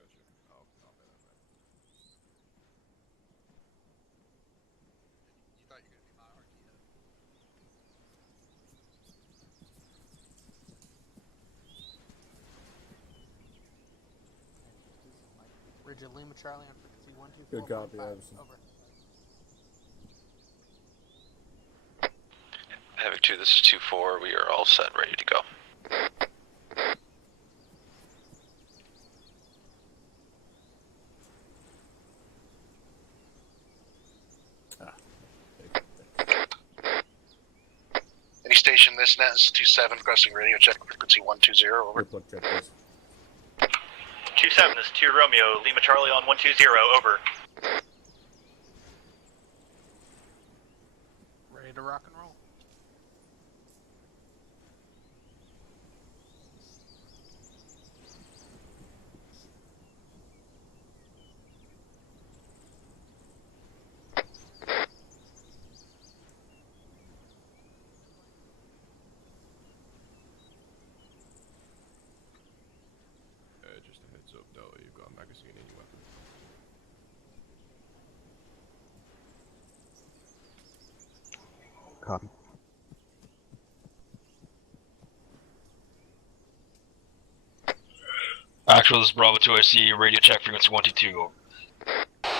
up. Gotcha. I'll bet on that. You thought you were gonna be my RTO. Rigid Lima Charlie on frequency 124.5. Good copy, Anderson. Over. Havoc 2, this is 2-4. We are all set, ready to go. Any station this net is 27, requesting radio check frequency 120, over. Report check, please. 27, this is 2 Romeo, Lima Charlie on 120, over. Ready to rock and roll. Just a heads up, though, you've got a magazine in your weapon. Copy. Actual, this is Bravo 2, I see radio check frequency 122, over.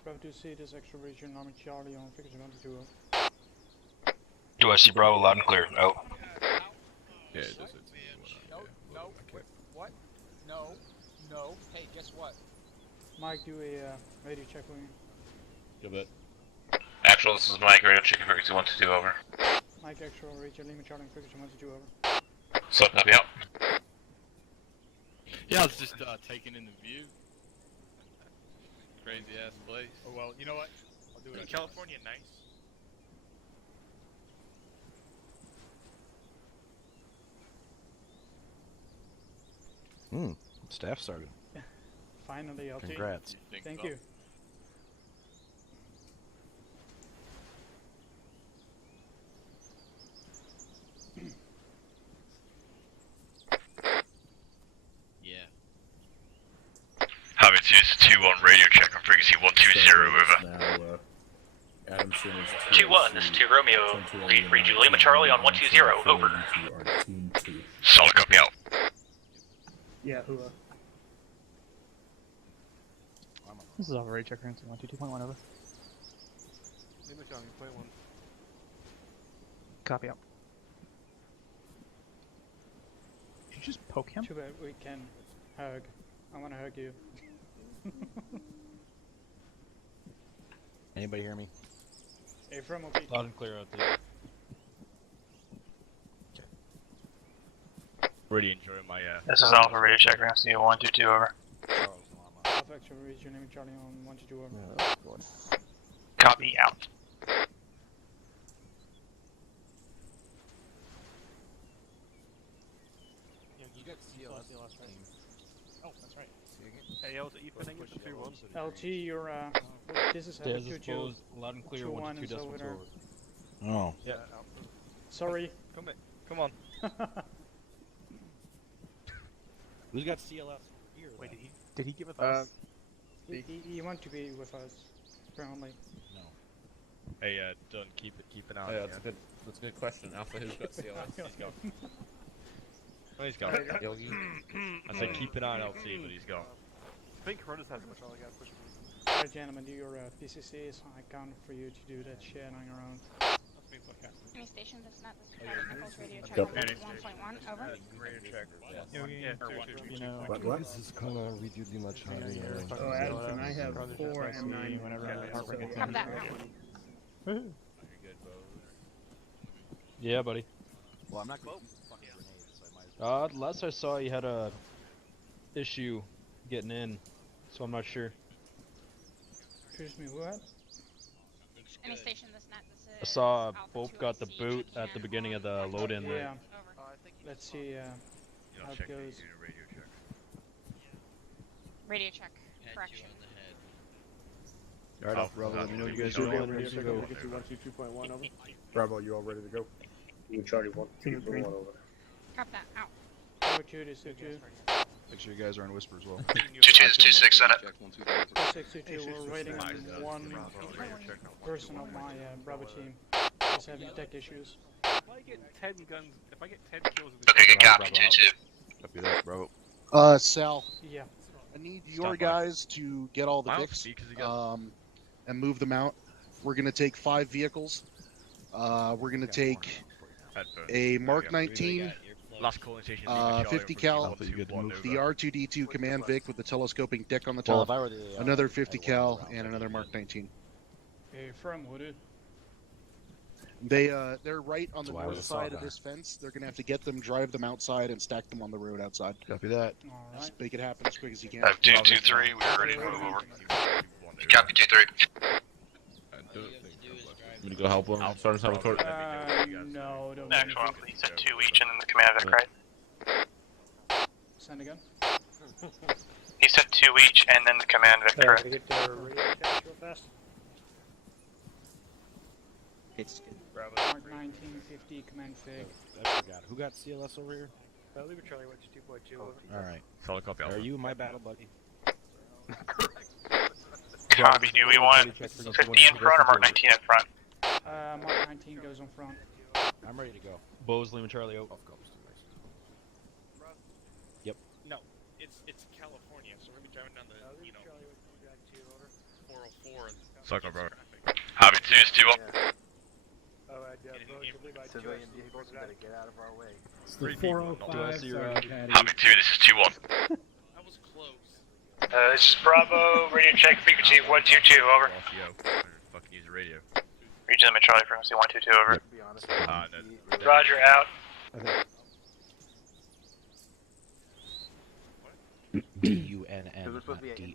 Bravo 2C, this extra region, Army Charlie on frequency 122. Do I see Bravo loud and clear? Out. Yeah, it does. No, no, wait, what? No, no. Hey, guess what? Mike, do a radio check for me. Good bit. Actual, this is Mike, radio check frequency 122, over. Mike, extra region, Lima Charlie on frequency 122, over. So, copy out. Yeah, I was just taking in the view. Crazy ass place. Oh well, you know what? I'll do it. In California, nice. Staff started. Finally, LT. Congrats. Thank you. Yeah. Havoc 2, this is 2-1 radio check on frequency 120, over. Now, Adamson is 2-1, this is 2 Romeo, lead region, Lima Charlie on 120, over. Solid, copy out. Yeah, Hua. This is off radio check frequency 122.1, over. Lima Charlie, point 1. Copy out. Did you just poke him? Too bad we can hug. I want to hug you. Anybody hear me? Hey, from OP. Loud and clear out there. Really enjoying my This is Alpha radio check, frequency 122, over. Alpha extra region, Lima Charlie on 122, over. Copy out. You got CLS last time. Oh, that's right. Hey, Elder, you putting it to 2-1? LT, you're this is Stairs 2-2. exposed, loud and clear, 2-1 1-2 is over decimals there. over. Oh. Yeah. Sorry. Come on. Who's got CLS here? Wait, then? did he give it us? You want to be with us, apparently. No. Hey, Dunn, keep an eye on Yeah, it. that's a good question. Alpha, who's got CLS? He's gone. Oh, he's gone. I said keep an eye on LT, but he's gone. I think Corona's had much all I got pushing. Alright, gentlemen, do your PCCs. I count for you to do that shit on your own. Any station that's not this Nichols radio check Yep. 1.1, over. Radio check. Yeah, You know, What? This is kind of reduced much higher. Oh, Addison, I have 4 M9. Whenever Harper gets Have that. You're good, Bo. Yeah, buddy. Well, I'm not going to Last I saw, you had a issue getting in, so I'm not sure. Excuse me, what? Any station that's not this I saw Alpha Bope 2 got the IC boot check at the channel beginning of the load-in. Yeah. Over. Let's see how it goes. Radio check. Radio check. Correction. Alright, Bravo, let me know you guys are all ready to go. Bravo, you all ready to go? Drop that out. Over 2 to 2. Make sure you guys are on whisper as well. 2-2 is 2-6, Senate. 2622, we're waiting on one person on my Bravo team. He's having tech issues. If I get 10 guns, if I get 10 kills in this Okay, good copy, 2-2. Copy that, bro. Sal. Yeah. I need your guys to get all the Vicks, and move them out. We're gonna take 5 vehicles. We're gonna take a Mark 19, 50 cal, the R2D2 Command Vic with the telescoping deck on the top, another 50 cal, and another Mark 19. From Wooded. They're right on the north side of this fence. They're gonna have to get them, drive them outside, and stack them on the road outside. Copy that. Just make it happen as quick as you can. 2-2-3, we're ready to move over. Copy 2-3. I'm gonna go help him. Sergeant Salvatore. No, don't. Actual, he said 2 each, and then the command Vic, right? Send again. He said 2 each, and then the command Vic, correct? Get the radio check real fast. Mark 1950 Command Vic. I forgot. Who got CLS over here? Leave Charlie went to 2.2 over. Alright. Solid copy. Are you my battle buddy? Copy, do we want 50 in front or Mark 19 in front? Mark 19 goes on front. I'm ready to go. Bose, Lima Charlie out. Yep. No, it's California, so we're gonna be driving down the, you know, 404. Suck up, bro. Copy, 2 is 2 up. Civilian vehicles gotta get out of our way. It's the 405. Copy, 2, this is 2-1. That was close. This is Bravo, radio check, frequency 122, over. Fucking use the radio. Region Limit Charlie, frequency 122, over. To be honest, Roger, out. D-U-N-N-D-O-N-E.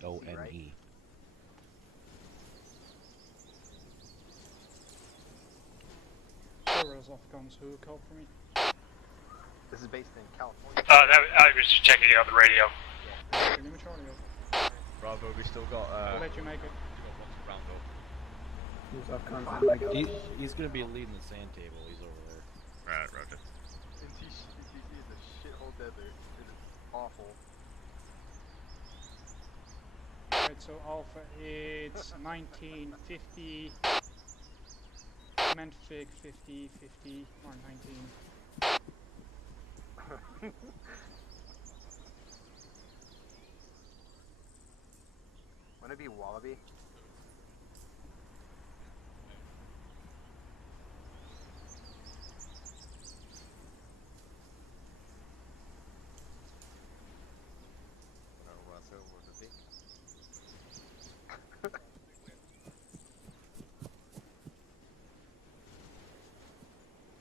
Rose off guns, who called for me? this is based in California. I was just checking you on the radio. Lima Charlie out. Bravo, we still got, I'll let you make it. He's gonna be leading the sand table. He's over there. Right, Roger. NTC is a shithole desert. It is awful. Alright, so Alpha, it's 1950. Command Vic 50, 50, or 19. Wanna be Wallaby?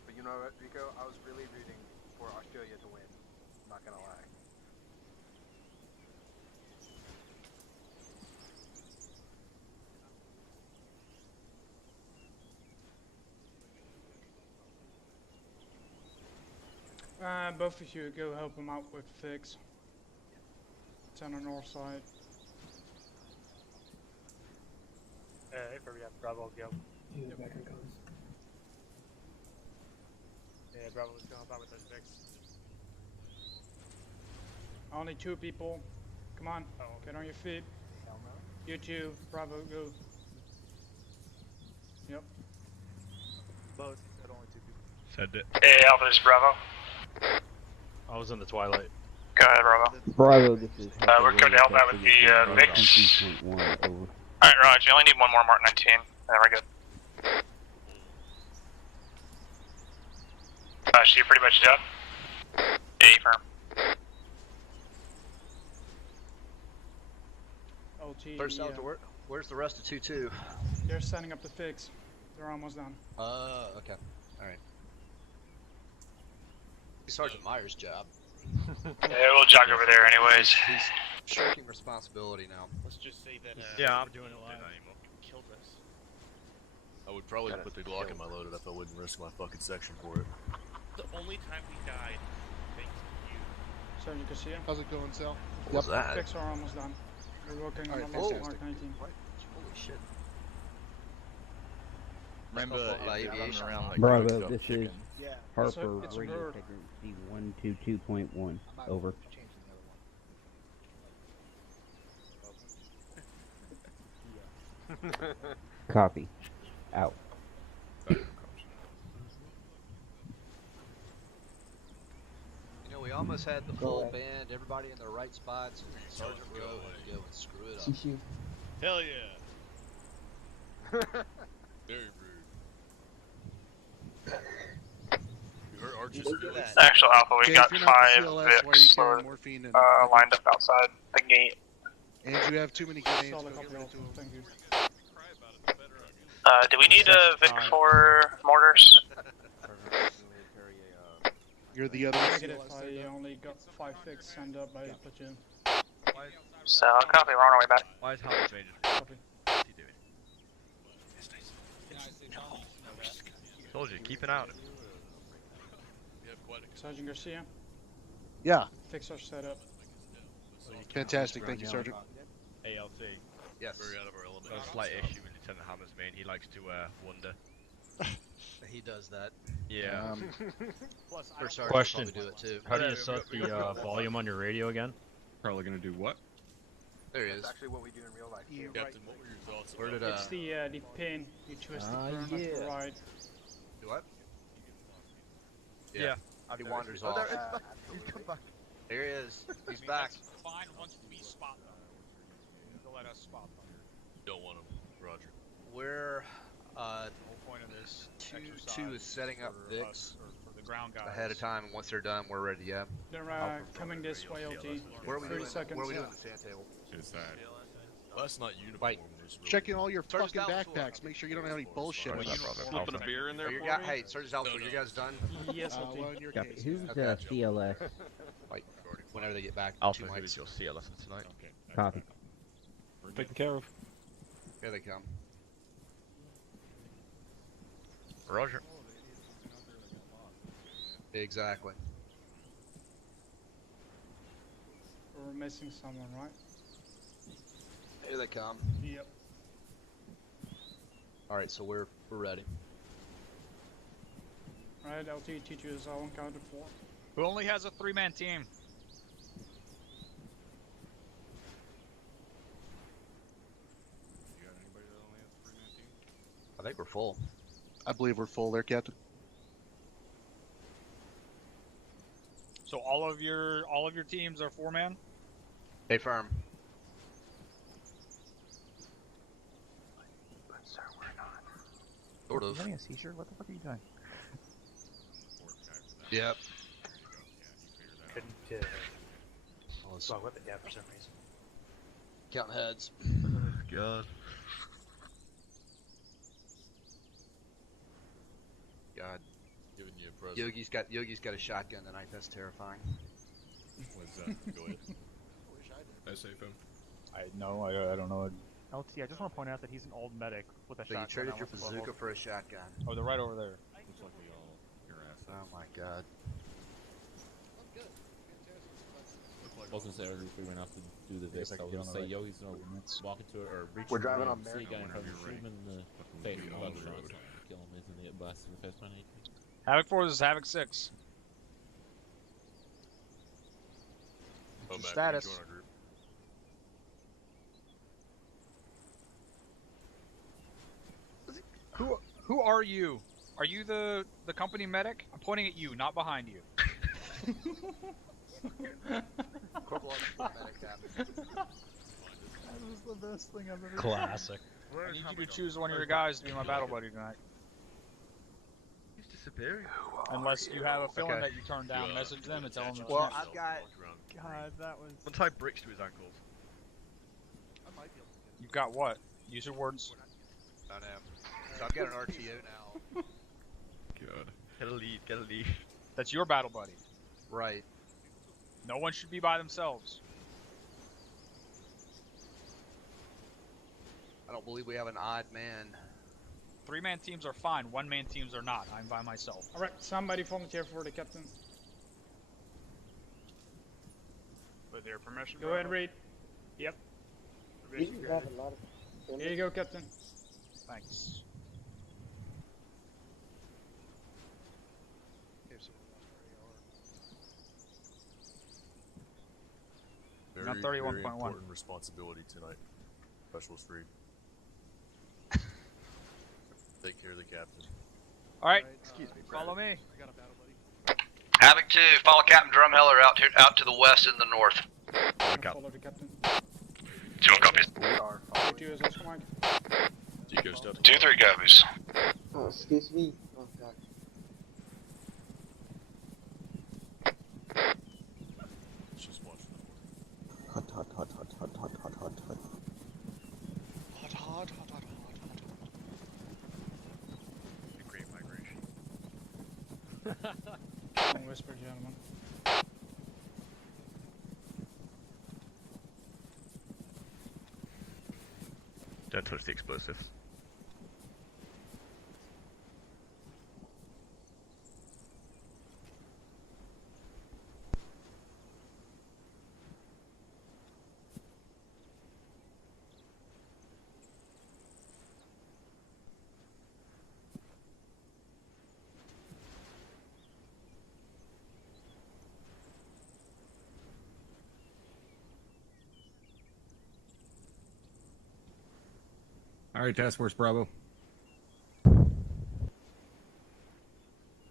But you know what, Rico? I was really rooting for Australia to win. I'm not gonna lie. Both of you go help him out with Fix. It's on the north side. Bravo, go. Yeah, Bravo, let's go help out with those Vics. Only 2 people. Come on, get on your feet. Hell no. You 2, Bravo, go. Yep. Both, said only 2 people. Said it. Hey, Alpha, this is Bravo. I was in the twilight. Go ahead, Bravo. Bravo, this is. We're coming to help out with the VIX. Alright, Raj, you only need 1 more Mark 19, and then we're good. So you're pretty much done? Yeah, firm. LT, First out to work. Where's the rest of 2-2? they're setting up the Fix. They're almost done. Okay. Alright. Sergeant Myers' job. Yeah, we'll jog over there anyways. He's shirking responsibility now. Let's just say that, yeah, I'm doing it live. Killed us. I would probably put the Glock in my loaded if I wouldn't risk my fucking section for it. The only time we died, thanks to you. Sergeant Garcia. How's it going, Sal? What was that? Fix are almost done. We're working on Alright, the last fantastic. Mark 19. Holy shit. Remember aviation around like Bravo, this is Yeah. Harper It's a Radio bird. Frequency 122.1. Over. Copy. Out. You know, we almost had the full band, everybody in their right spots, and Sergeant Rowe had to go and screw it up. Hell yeah. Very rude. You heard Archie's feelings? Actual Alpha, we Okay, got if you're not 5 the CLS, why are you Vicks carrying morphine and lined up outside the gate. And you have too many grenades. Solid Go copy, right Alpha. to 'em. Thank you. Do we need a Vic for mortars? You're the other Negative, CLS I there, only got 5 fixed sent up by platoon. So, copy, we're on our way back. Why is Havoc Rangers? Copy. What's he doing? Told you, keep an eye on him. Sergeant Garcia, Yeah, fix our setup. fantastic. Thank you, Sergeant. ALC. Yes. Very out of our element. Got a slight issue with Lieutenant Hammer's main. He likes to wonder. He does that. Yeah. For Sergeant, Question. probably do it too. How do you set the volume on your radio again? Probably gonna do what? There he is. That's actually what we do in real life. Too. Captain, what were your thoughts Where about did, It's the pin you twist the current left to right. Do what? Yeah. He wanders Oh, off. there, he's come back. There he is. He's back. That's fine once we spot them. They'll let us spot them. Don't want him, Roger. We're The whole point of this 2-2 is setting up for Vicks us, or for the ground guys. ahead of time. Once they're done, we're ready to go. They're coming this way, LT. Where are we 30 doing? seconds. Where are we doing the sand table? Is that? Well, that's not uniform. Wait. was really- Checking all your Sergeant fucking Salvatore. backpacks. Make sure you don't have any bullshit. Well, with you you. flipping a beer in there You for got, me? hey, Sergeant Salvatore, you guys done? Yes, LT. Well, in your Copy. case. Who's Okay. CLS? Like, whenever they get back, Alpha, 2 who mics. is your CLS for tonight? Okay. Copy. Taken care of. Here they come. Roger. Exactly. We're missing someone, right? Here they come. Yep. All right, so we're ready. Right, LT, T2 is all uncounted for. Who only has a 3-man team? You got anybody that only has a 3-man team? I think we're full. I believe we're full there, Captain. So all of your teams are 4-man? Hey, firm. Sir, we're not. Sort of. Getting a seizure? What the fuck are you doing? Yep. Couldn't log with it yet for some reason. Counting heads. God. God. Giving you a present. Yogi's got a shotgun tonight. That's terrifying. What's that? Go ahead. I save him. I don't know. LT, I just want to point out that he's an old medic with a So you shotgun. traded I your want to bazooka for a shotgun. Oh, they're right over there. Looks like we all your ass. Oh my God. Wasn't saying if we went out to do the Vic, I was gonna say, yo, he's gonna walk into it or reach. We're driving on see a guy in front of Whenever him, you're shoot him in the face with a bunch of shots, kill him, isn't it? Blasted the first 180. Havoc 4 is Havoc 6. Oh, Matt, Status. can you join our group? Who are you? Are you the company medic? I'm pointing at you, not behind you. Corporal medic captain. That was the best thing I've ever Classic. I need you to choose one of your guys to be my battle buddy tonight. He's disappearing. Unless you have a feeling Okay. that you turned down, message them and tell them it's Well, not. I've got. God, that was. One tie bricks to his ankles. You've got what? Use your words. I know. So I've got an RTO now. God. Get a lead, get a lead. That's your battle buddy. Right. No one should be by themselves. I don't believe we have an odd man. 3-man teams are fine. 1-man teams are not. I'm by myself. Alright, somebody volunteer for the captain. With their permission. Go ahead, Reed. Yep. Here you go, Captain. Thanks. Very, Not very 31.1. important responsibility tonight. Specialist Reed. take care of the captain. Alright, Excuse me, follow me. I got a battle buddy. Havoc 2, follow Captain Drumheller out to the west and the north. Follow the captain. 2-1 copies. 2 is also Mike. Deco stuff. 2-3 copies. Oh, excuse me. Oh, God. Let's just watch them. Hot, hot, hot, hot, hot, hot, hot, hot, hot. Hot, hot, hot, hot, hot, hot. The Great Migration. Don't whisper, gentlemen. Don't touch the explosives. Alright, Task Force Bravo.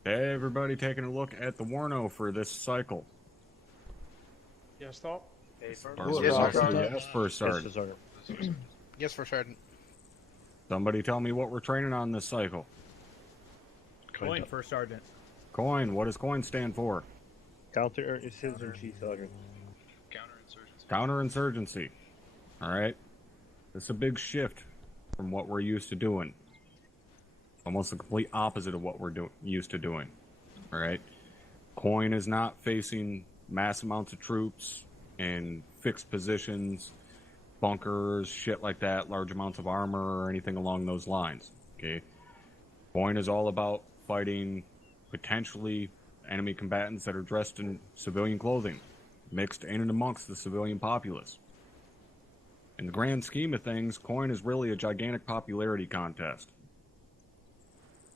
Everybody taking a look at the Warno for this cycle. Yes, stop. Yes, First Sergeant. Yes, First Sergeant. Somebody tell me what we're training on this cycle. Coin, First Sergeant. COIN, what does COIN stand for? Counterinsurgency, Sergeant. Counterinsurgency. Alright. This is a big shift from what we're used to doing. Almost the complete opposite of what we're used to doing. Alright? COIN is not facing mass amounts of troops in fixed positions, bunkers, shit like that, large amounts of armor, or anything along those lines. Okay? COIN is all about fighting potentially enemy combatants that are dressed in civilian clothing, mixed in and amongst the civilian populace. In the grand scheme of things, COIN is really a gigantic popularity contest.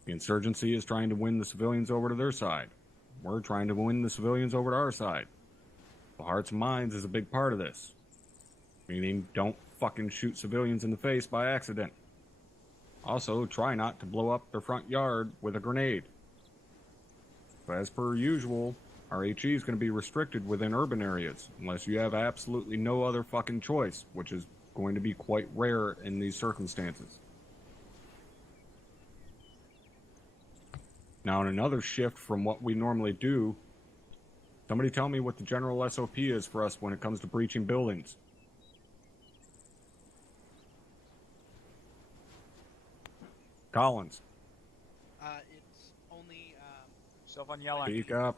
The insurgency is trying to win the civilians over to their side. We're trying to win the civilians over to our side. The hearts and minds is a big part of this. Meaning, don't fucking shoot civilians in the face by accident. Also, try not to blow up their front yard with a grenade. But as per usual, our HE is going to be restricted within urban areas, unless you have absolutely no other fucking choice, which is going to be quite rare in these circumstances. Now, in another shift from what we normally do, somebody tell me what the general SOP is for us when it comes to breaching buildings. Collins. It's only, Self on yelling. Speak up.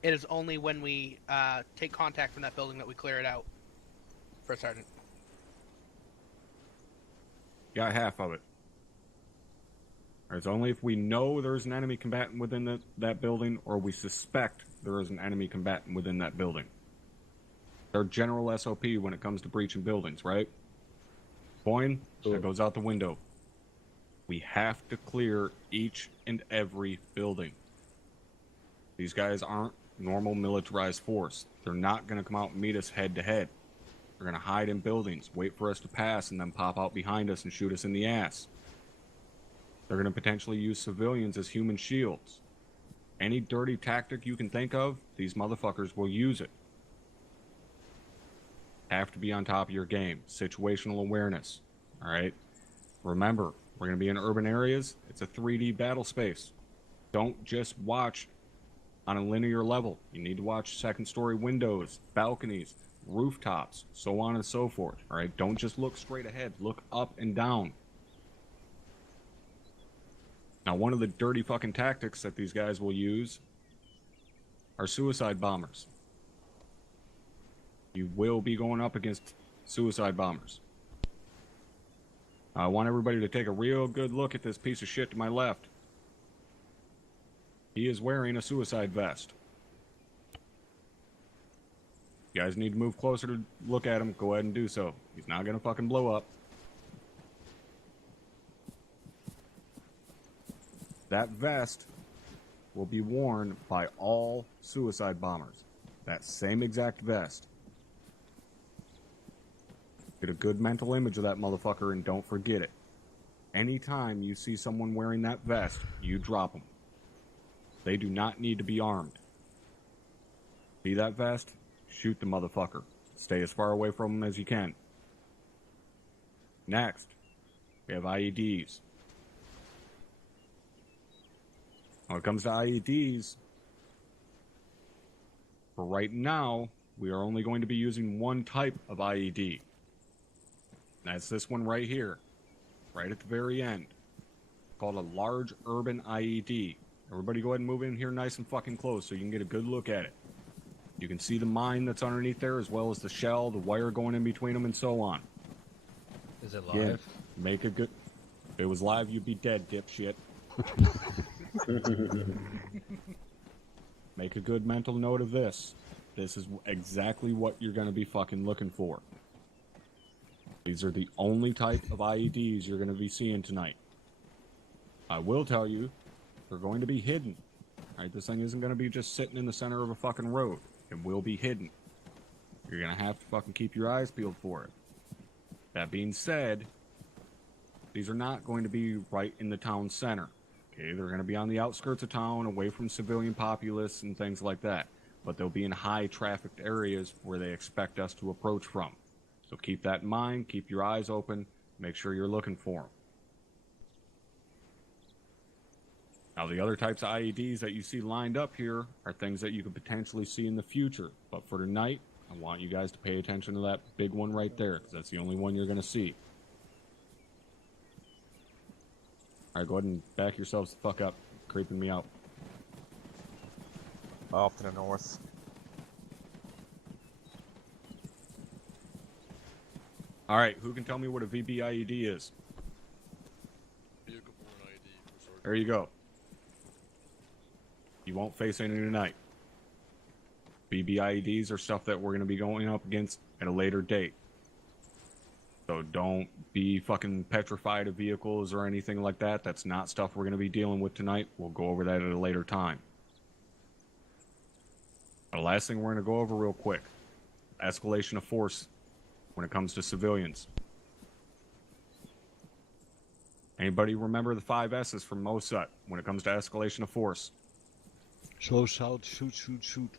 It is only when we take contact from that building that we clear it out. First Sergeant. Got half of it. It's only if we know there's an enemy combatant within that building, or we suspect there is an enemy combatant within that building. Our general SOP when it comes to breaching buildings, right? COIN, that goes out the window. We have to clear each and every building. These guys aren't normal militarized force. They're not going to come out and meet us head to head. They're going to hide in buildings, wait for us to pass, and then pop out behind us and shoot us in the ass. They're going to potentially use civilians as human shields. Any dirty tactic you can think of, these motherfuckers will use it. Have to be on top of your game. Situational awareness. Alright? Remember, we're going to be in urban areas. It's a 3D battle space. Don't just watch on a linear level. You need to watch second story windows, balconies, rooftops, so on and so forth. Alright? Don't just look straight ahead. Look up and down. Now, one of the dirty fucking tactics that these guys will use are suicide bombers. You will be going up against suicide bombers. I want everybody to take a real good look at this piece of shit to my left. He is wearing a suicide vest. You guys need to move closer to look at him. Go ahead and do so. He's not gonna fucking blow up. That vest will be worn by all suicide bombers. That same exact vest. Get a good mental image of that motherfucker and don't forget it. Anytime you see someone wearing that vest, you drop them. They do not need to be armed. See that vest? Shoot the motherfucker. Stay as far away from them as you can. Next, we have IEDs. When it comes to IEDs, for right now, we are only going to be using one type of IED. And that's this one right here, right at the very end, called a large urban IED. Everybody go ahead and move in here nice and fucking close so you can get a good look at it. You can see the mine that's underneath there, as well as the shell, the wire going in between them, and so on. Is it live? Yeah, make a good... If it was live, you'd be dead, dipshit. Make a good mental note of this. This is exactly what you're going to be fucking looking for. These are the only type of IEDs you're going to be seeing tonight. I will tell you, they're going to be hidden. Right? This thing isn't going to be just sitting in the center of a fucking road. It will be hidden. You're going to have to fucking keep your eyes peeled for it. That being said, these are not going to be right in the town center. Okay, they're going to be on the outskirts of town, away from civilian populace and things like that. But they'll be in high-trafficked areas where they expect us to approach from. So keep that in mind, keep your eyes open, make sure you're looking for them. Now, the other types of IEDs that you see lined up here are things that you could potentially see in the future. But for tonight, I want you guys to pay attention to that big one right there, because that's the only one you're going to see. All right, go ahead and back yourselves the fuck up, creeping me out. Off to the north. All right, who can tell me what a VBIED is? There you go. You won't face any tonight. VBIEDs are stuff that we're going to be going up against at a later date. So don't be fucking petrified of vehicles or anything like that. That's not stuff we're going to be dealing with tonight. We'll go over that at a later time. The last thing we're going to go over real quick. Escalation of force when it comes to civilians. Anybody remember the 5 S's from MOSUT when it comes to escalation of force? Slow, shout, shoot, shoot, shoot.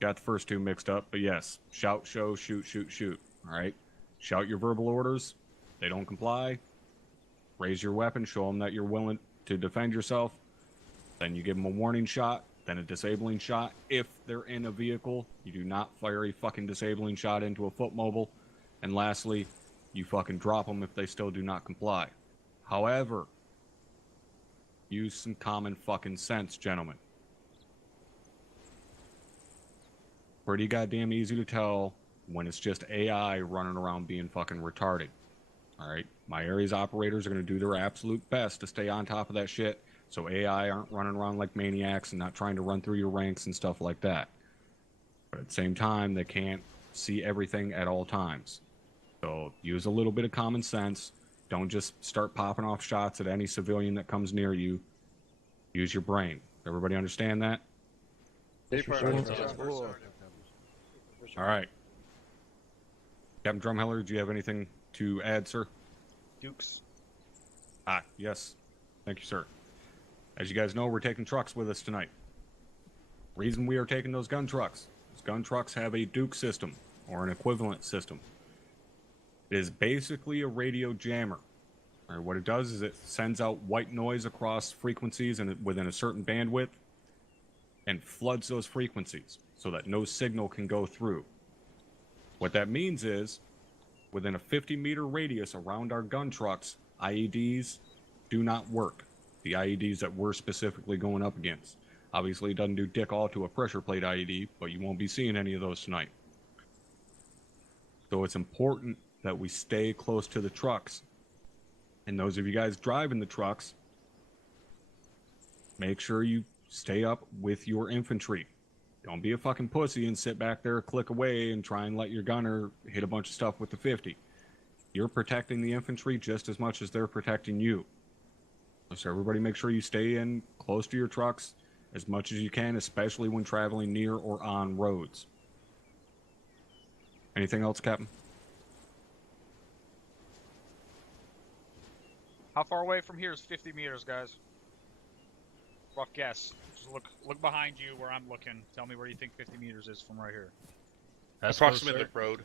Got the first two mixed up, but yes. Shout, show, shoot, shoot, shoot. All right? Shout your verbal orders. They don't comply. Raise your weapon. Show them that you're willing to defend yourself. Then you give them a warning shot, then a disabling shot. If they're in a vehicle, you do not fire a fucking disabling shot into a foot mobile. And lastly, you fucking drop them if they still do not comply. However, use some common fucking sense, gentlemen. Pretty goddamn easy to tell when it's just AI running around being fucking retarded. Alright? My area's operators are going to do their absolute best to stay on top of that shit, so AI aren't running around like maniacs and not trying to run through your ranks and stuff like that. But at the same time, they can't see everything at all times. So use a little bit of common sense. Don't just start popping off shots at any civilian that comes near you. Use your brain. Everybody understand that? All right. Captain Drumheller, do you have anything to add, sir? Dukes. Ah, yes. Thank you, sir. As you guys know, we're taking trucks with us tonight. Reason we are taking those gun trucks is gun trucks have a Duke system, or an equivalent system. It is basically a radio jammer. All right, what it does is it sends out white noise across frequencies and within a certain bandwidth and floods those frequencies so that no signal can go through. What that means is, within a 50-meter radius around our gun trucks, IEDs do not work. The IEDs that we're specifically going up against. Obviously, it doesn't do dick all to a pressure plate IED, but you won't be seeing any of those tonight. So it's important that we stay close to the trucks. And those of you guys driving the trucks, make sure you stay up with your infantry. Don't be a fucking pussy and sit back there, click away, and try and let your gunner hit a bunch of stuff with the 50. You're protecting the infantry just as much as they're protecting you. So everybody make sure you stay in close to your trucks as much as you can, especially when traveling near or on roads. Anything else, Captain? How far away from here is 50 meters, guys? Rough guess. Just look behind you where I'm looking. Tell me where you think 50 meters is from right here. Approximately the road.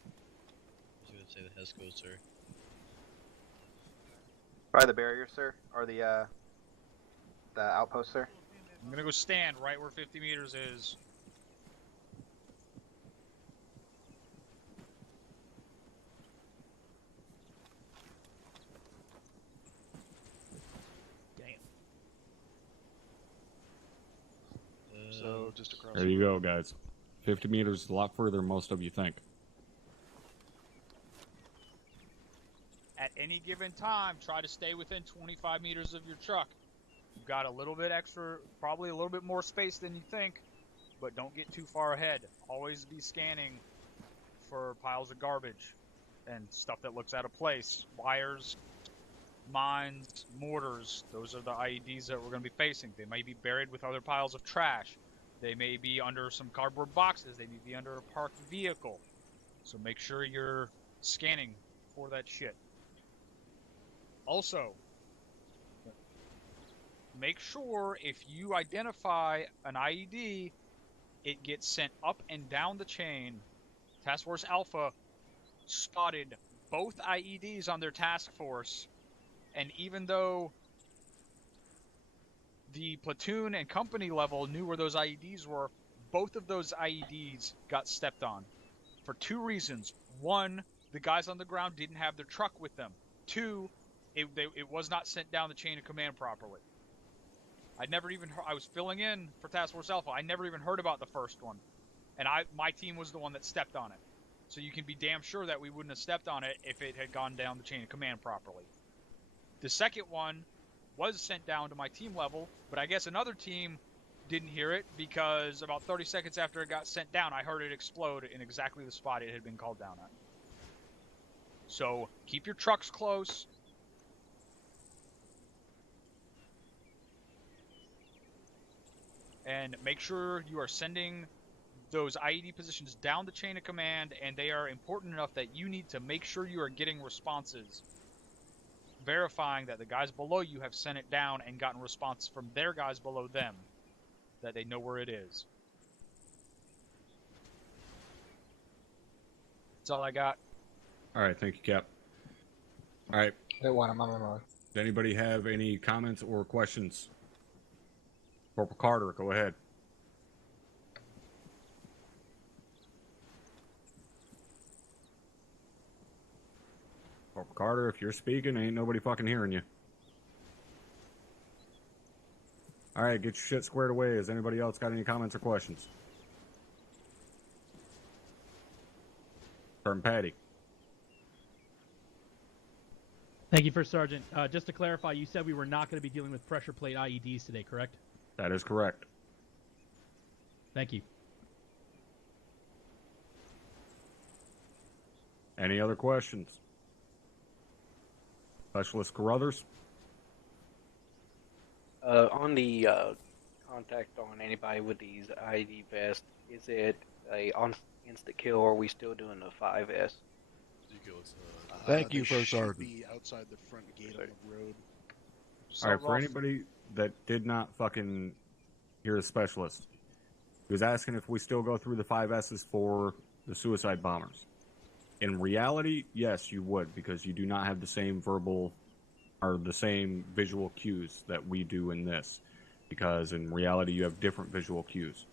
I was going to say the HESCO, sir. By the barrier, sir, or the outpost, sir. I'm gonna go stand right where 50 meters is. So just across. There you go, guys. 50 meters is a lot further than most of you think. At any given time, try to stay within 25 meters of your truck. You've got a little bit extra, probably a little bit more space than you think, but don't get too far ahead. Always be scanning for piles of garbage and stuff that looks out of place. Wires, mines, mortars, those are the IEDs that we're going to be facing. They may be buried with other piles of trash. They may be under some cardboard boxes. They may be under a parked vehicle. So make sure you're scanning for that shit. Also, make sure if you identify an IED, it gets sent up and down the chain. Task Force Alpha spotted both IEDs on their task force, and even though the platoon and company level knew where those IEDs were, both of those IEDs got stepped on for two reasons. One, the guys on the ground didn't have their truck with them. Two, it was not sent down the chain of command properly. I was filling in for Task Force Alpha. I never even heard about the first one, and my team was the one that stepped on it. So you can be damn sure that we wouldn't have stepped on it if it had gone down the chain of command properly. The second one was sent down to my team level, but I guess another team didn't hear it because about 30 seconds after it got sent down, I heard it explode in exactly the spot it had been called down at. So keep your trucks close. And make sure you are sending those IED positions down the chain of command, and they are important enough that you need to make sure you are getting responses, verifying that the guys below you have sent it down and gotten response from their guys below them, that they know where it is. That's all I got. All right, thank you, Cap. All right. Hey, one, I'm on my mark. Does anybody have any comments or questions? Corporal Carter, go ahead. Corporal Carter, if you're speaking, ain't nobody fucking hearing you. All right, get your shit squared away. Has anybody else got any comments or questions? Sergeant Patty. Thank you, First Sergeant. Just to clarify, you said we were not going to be dealing with pressure plate IEDs today, correct? That is correct. Thank you. Any other questions? Specialist Carruthers? On the contact on anybody with these IED vests, is it a on instant kill, or are we still doing the 5S? Thank you, First Sergeant. Be outside the front gate on the road. All right, for anybody that did not fucking hear the specialist, he was asking if we still go through the 5S's for the suicide bombers. In reality, yes, you would, because you do not have the same verbal or the same visual cues that we do in this, because in reality you have different visual cues.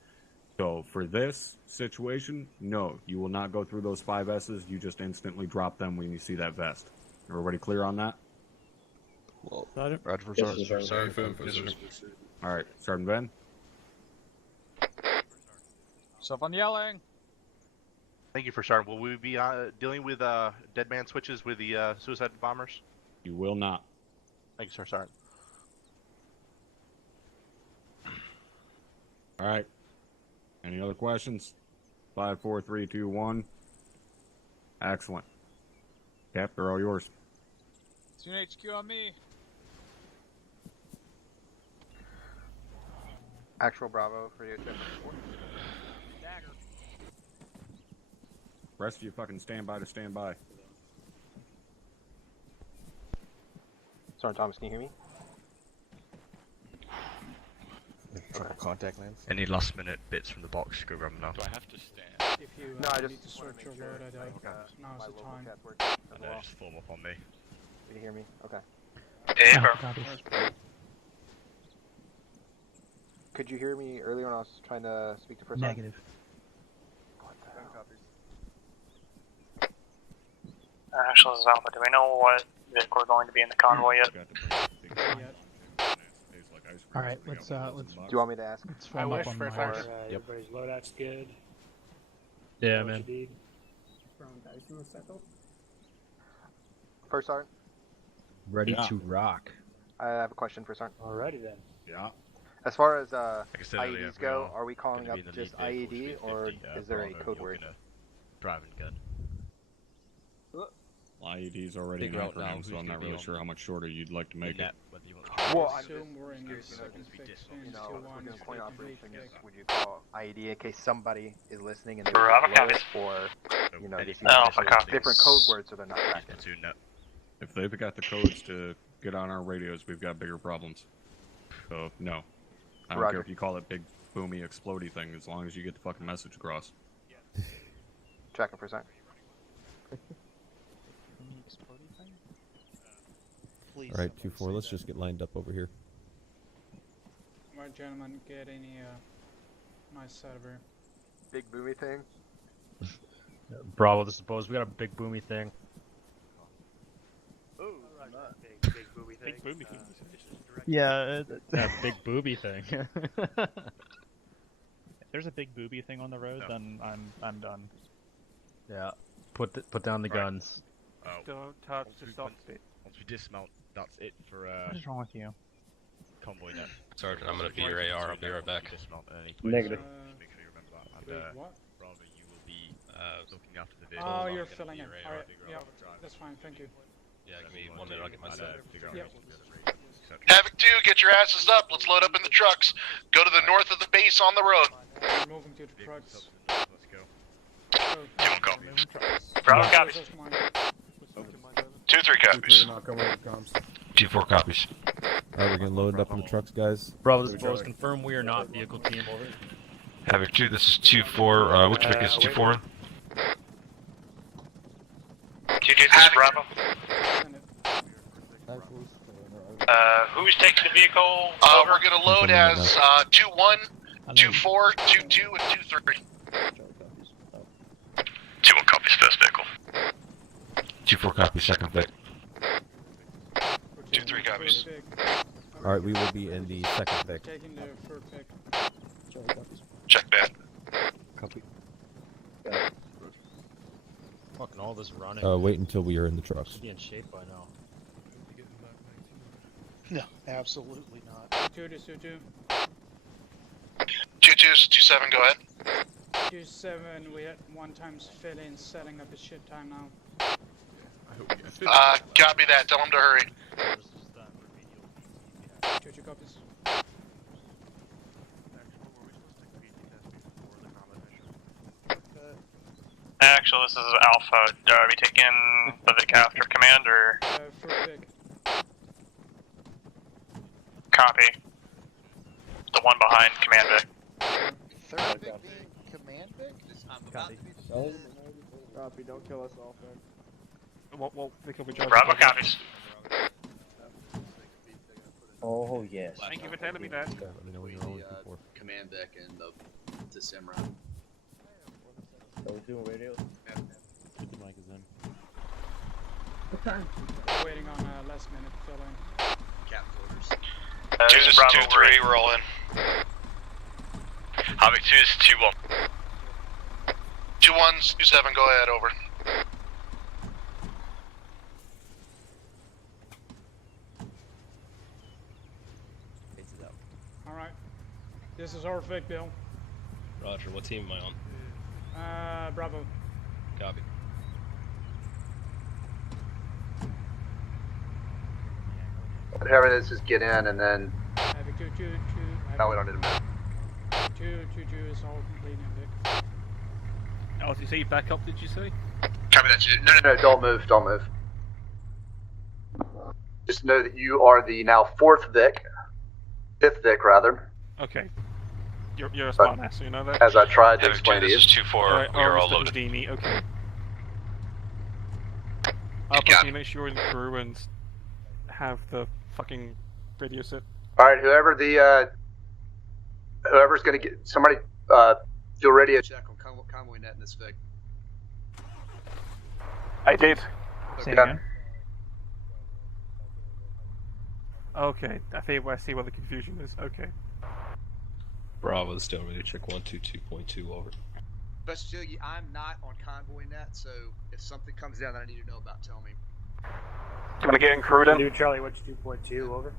So for this situation, no, you will not go through those 5S's. You just instantly drop them when you see that vest. Everybody clear on that? Well, Roger for Sergeant. Sorry for All right, Sergeant Ben. Stuff on yelling. Thank you, First Sergeant. Will we be dealing with dead man switches with the suicide bombers? You will not. Thank you, Sir Sergeant. All right. Any other questions? 5, 4, 3, 2, 1. Excellent. Cap, they're all yours. Tune HQ on me. Actual Bravo for your check. Dagger. Rest of you fucking stand by to stand by. Sorry, Thomas, can you hear me? Contact lens. Any last minute bits from the box, go grab them now. Do I have to stand? If you No, I just need to wanna search make your sure, load, now's the time. And then just form up on me. Can you hear me? Okay. Hey, bro. Could you hear me earlier when I was trying to speak to first sergeant? Negative. Actually, this is Alpha. Do we know what vehicle we're going to be in the convoy yet? All right, let's. Do you want me to ask? Let's form up on my Myers. Everybody's loadout's good. Yeah, man. First sergeant, Ready to rock. I have a question for sergeant. Alrighty then. Yeah. As far as I said earlier, IEDs go, are we gonna calling be up in the just lead vehicle, IED, which or means 50, is there a Bravo, code you're word? gonna driving gun. IED's already an Figure out now acronym, who's so I'm gonna not be really on sure how much shorter you'd like to make it. Whether you want Well, I I'm assume just we're in the curious, second fix in you know, if 2-1, we're doing point operations, fix. would you call IED in case somebody is listening and Bravo they're copies. or you know, just Alpha use copies. different code words so they're not tracking. If they've got the codes to get on our radios, we've got bigger problems. So, no. I don't Roger. care if you call it big, boomy, explodey thing, as long as you get the fucking message across. Tracking for a sec. Alright, 2-4, let's just get lined up over here. Alright, gentlemen, get any nice side of her. Big boomy thing. Bravo, this is Bose. We got a big boomy thing. Ooh, big booby thing. Big booby thing. Yeah, big booby thing. If there's a big booby thing on the road, then I'm done. Yeah, put down the guns. Don't touch the stop. Once we dismount, that's it for What is wrong with you? convoy net. Sergeant, I'm gonna be your AR. I'll be right back. Dismount at any Negative. Just make sure you remember that. And, Wait, what? Bravo, you will be looking after the vehicle. Oh, I'm you're gonna filling be it. your Alright, AR. yeah, that's fine, thank you. Yeah, give me 1 minute. I'll get my set. Yep. Havoc 2, get your asses up. Let's load up in the trucks. Go to the north of the base on the road. We're moving to the trucks. Let's go. Two copies. Bravo copies. 2-3 copies. 2-4 copies. Alright, we're getting loaded up in the trucks, guys. Bravo, this is Bose. Confirm we are not vehicle team. Over. Havoc 2, this is 2-4. Which vehicle is 2-4? 2-2, this is Bravo. Who's taking the vehicle? We're gonna load as 2-1, 2-4, 2-2, and 2-3. 2-1 copies, first vehicle. 2-4 copies, second vic. 2-3 copies. Alright, we will be in the second vic. Taking the third pick. Check that. Copy. Fucking all this running. Wait until we are in the trucks. Be in shape by now. No, absolutely not. 2-2, 2-2. 2-2, 2-7, go ahead. 2-7, we had 1 times fill in, setting up his shit time now. Copy that. Tell him to hurry. 2-2 copies. Actually, this is Alpha. Are we taking the Vic after command or? First pick. Copy. The one behind command Vic. Third big command big? Copy. Copy, don't kill us all, man. Well, pick up a Bravo copies. Oh, yes. Thank you for telling me that. Let me know when you're rolling 2-4. Command deck and the Simra. Are we doing radios? Get the mic is in. What time? We're waiting on last minute fill in. Cap orders. 2 is 2-3, we're all in. Havoc 2 is 2-1. 2-1, 2-7, go ahead, over. Alright. This is our fake bill. Roger, what team am I on? Bravo. Copy. Whatever it is, just get in and then. Havoc 2-2-2. No, we don't need a minute. 2-2-2 is all complete in Vic. LTC, back up, did you say? Copy that. No, don't move, don't move. Just know that you are the now fifth Vic rather. Okay. You're a smart ass, so you know that? As I tried to explain to you. This is 2-4, we are all loaded. Houdini, okay. Can you make sure you're in the crew and have the fucking radio set? Alright, whoever's gonna get, somebody, do a radio check on convoy net in this Vic. I did. Say again. Okay, I think I see where the confusion is. Okay. Bravo, still radio check 122.2 over. Best Jiggy, I'm not on convoy net, so if something comes down that I need to know about, tell me. I'm gonna get in crew then. New Charlie, what's 2.2 over?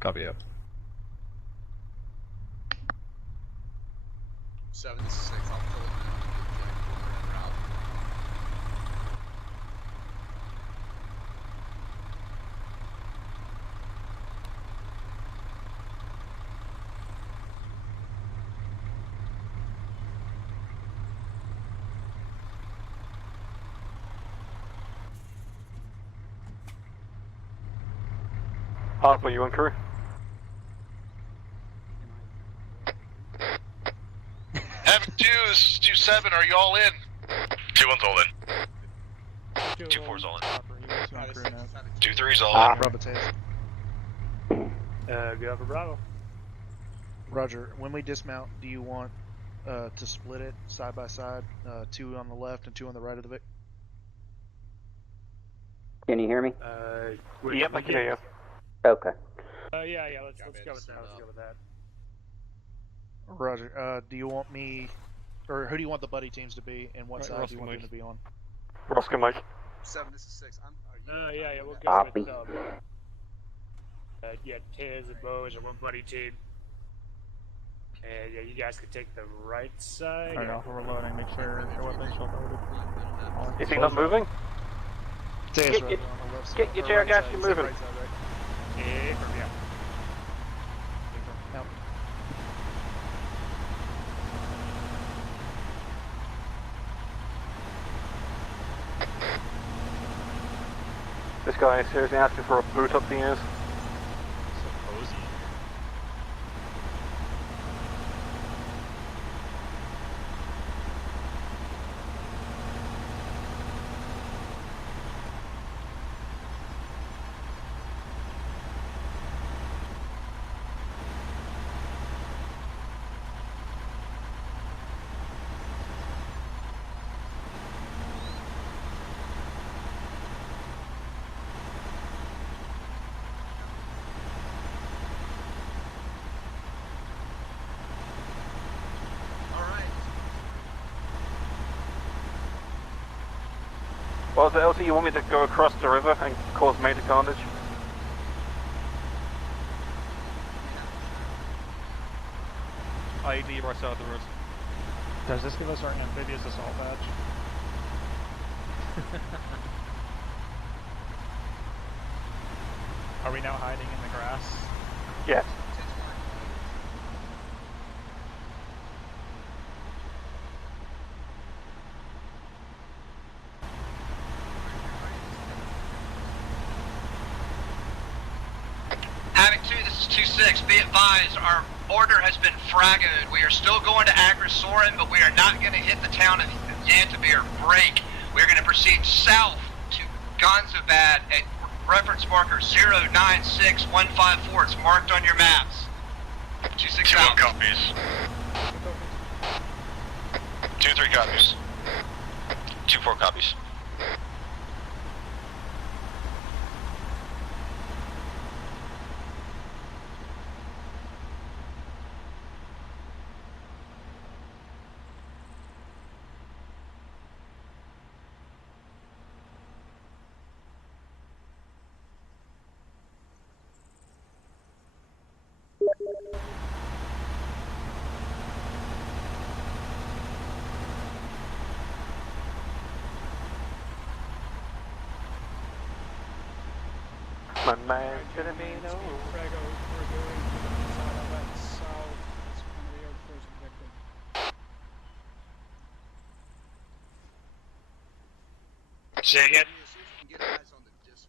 Copy up. 7 to 6, I'll pull it. Havoc, you in crew? Havoc 2-7, are you all in? 2-1's all in. 2-4's all in. 2-3's all in. Bravo tails. Go for Bravo. Roger. When we dismount, do you want to split it side by side? 2 on the left and 2 on the right of the Vic? Can you hear me? Yep, I can hear you. Okay. Yeah, let's go with that. Let's go with that. Roger. Do you want me, or who do you want the buddy teams to be, and what side do you want them to be on? Roscoe, Mike. 7, this is 6. Yeah, we'll go with Tiz and Bo as a one buddy team. And yeah, you guys can take the right side. Turn off, we're loading, make sure your weapons are loaded. Is he not moving? Get your chair, guys, you're moving. Yeah, from here. Yep. This guy is seriously asking for a boot up the ears. Well, is it LT, you want me to go across the river and cause major carnage? IED right side of the road. Does this give us our amphibious assault badge? Are we now hiding in the grass? Yes. Havoc 2, this is 2-6. Be advised, our order has been fraggoed. We are still going to Agrisorin, but we are not going to hit the town of Yantabir break. We are going to proceed south to Gonzabad at reference marker 096154. It's marked on your maps. 2-6 south. 2-1 copies. 2-3 copies. 2-4 copies. My man should have been Fraggo, we're going to the side of that south. That's going to be our first objective. Say again.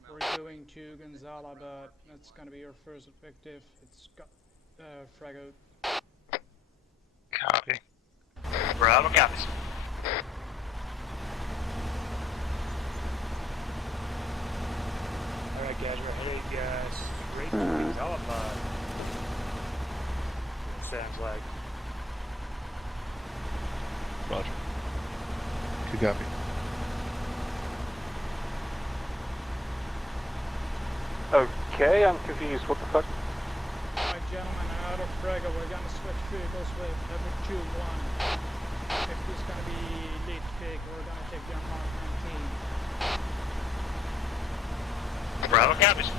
We're going to Gonzala, but that's gonna be your first objective. It's got Frago. Copy. Bravo copies. Alright guys, we're heading straight to Gonzala. Sounds like. Roger. Good copy. Okay, I'm confused. What the fuck? Alright, gentlemen, out of Frago, we're gonna switch vehicles with Havoc 2-1. If this is gonna be lead pick, we're gonna take down Mark 19. Bravo copies.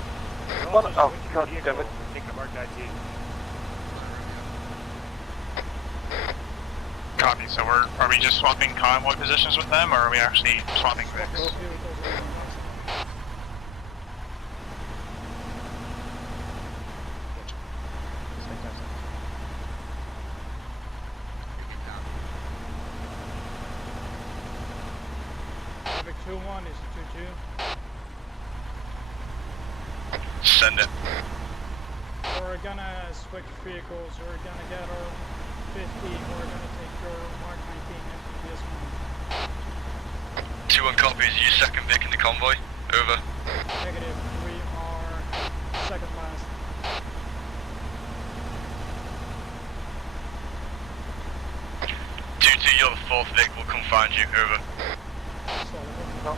What? Oh, god damn it. Take the Mark 19. Copy. So are we just swapping convoy positions with them, or are we actually swapping Vics? Havoc 2-1 is a 2-2. Send it. We're gonna switch vehicles, we're gonna get our 50, we're gonna take your Mark 19 after this one. 2-1 copies, you second Vic in the convoy. Over. Negative, we are second last. You're the fourth Vic, we'll come find you. Over. No.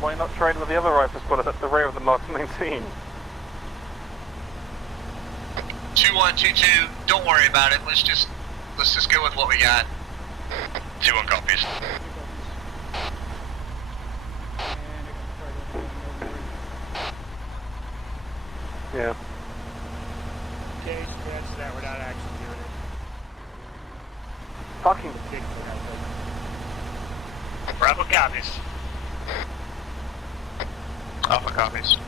Why not trade with the other rifle squad at the rear of the Mark 19? 2-1-2-2. Don't worry about it. Let's just go with what we got. 2-1 copies. Yeah. Okay, scratch that. We're not actually doing it. Fucking. Bravo copies. Alpha copies.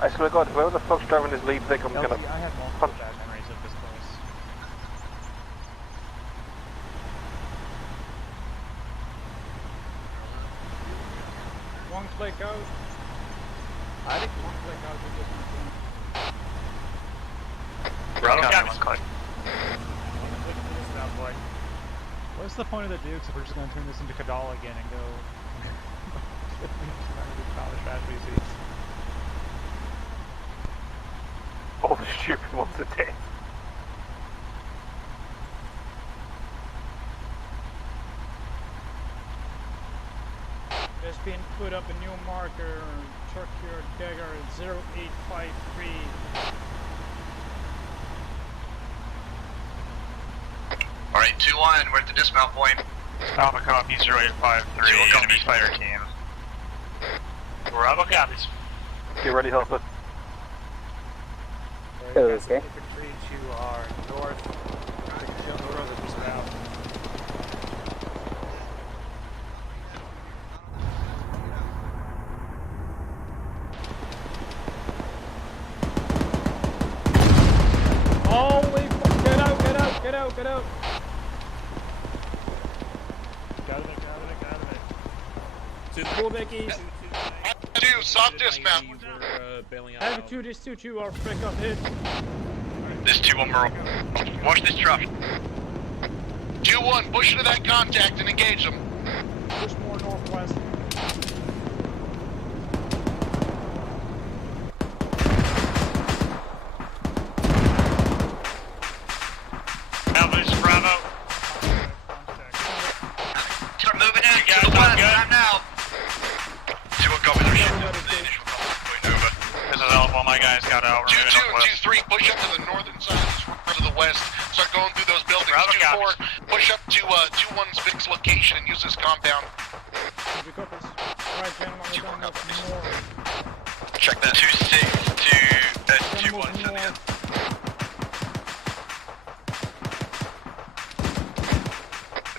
I swear to God, whoever the fuck's driving this lead Vic, I'm gonna I have multiple bad memories of this place. One click out. I think one click out with this one. Bravo copies. What's the point of the Dukes if we're just going to turn this into Kadal again and go college strategy seats? all the stupid ones are dead. There's been put up a new marker, Turkey Dagger 0853. Alright, 2-1, we're at the dismount point. Alpha copy 0853, enemy fire team. Bravo copies. Get ready, Helper. Okay. Infantry to our north. Further dismount. Holy fuck! Get out! Get out! Get out! Get out! Get out of it! Get out of it! Get out of it! To the full Vicky. Two, soft dismount. Have 2, this 2-2 are frick up hit. This 2-1 Merle. Watch this truck. 2-1, push into that contact and engage them. Push more northwest. Alpha, this is Bravo. Start moving in, guys. To the west, time now. 2-1 copy, they're shifting to the initial contact point. Over. This is Alpha, my guys got out. 2-2 and 2-3, push up to the northern side of this road to the west. Start going through those buildings. 2-4, push up to 2-1's fixed location and use this compound. Alright, gentlemen, we're going up north. Check that. 2-6 to 2-1, send in.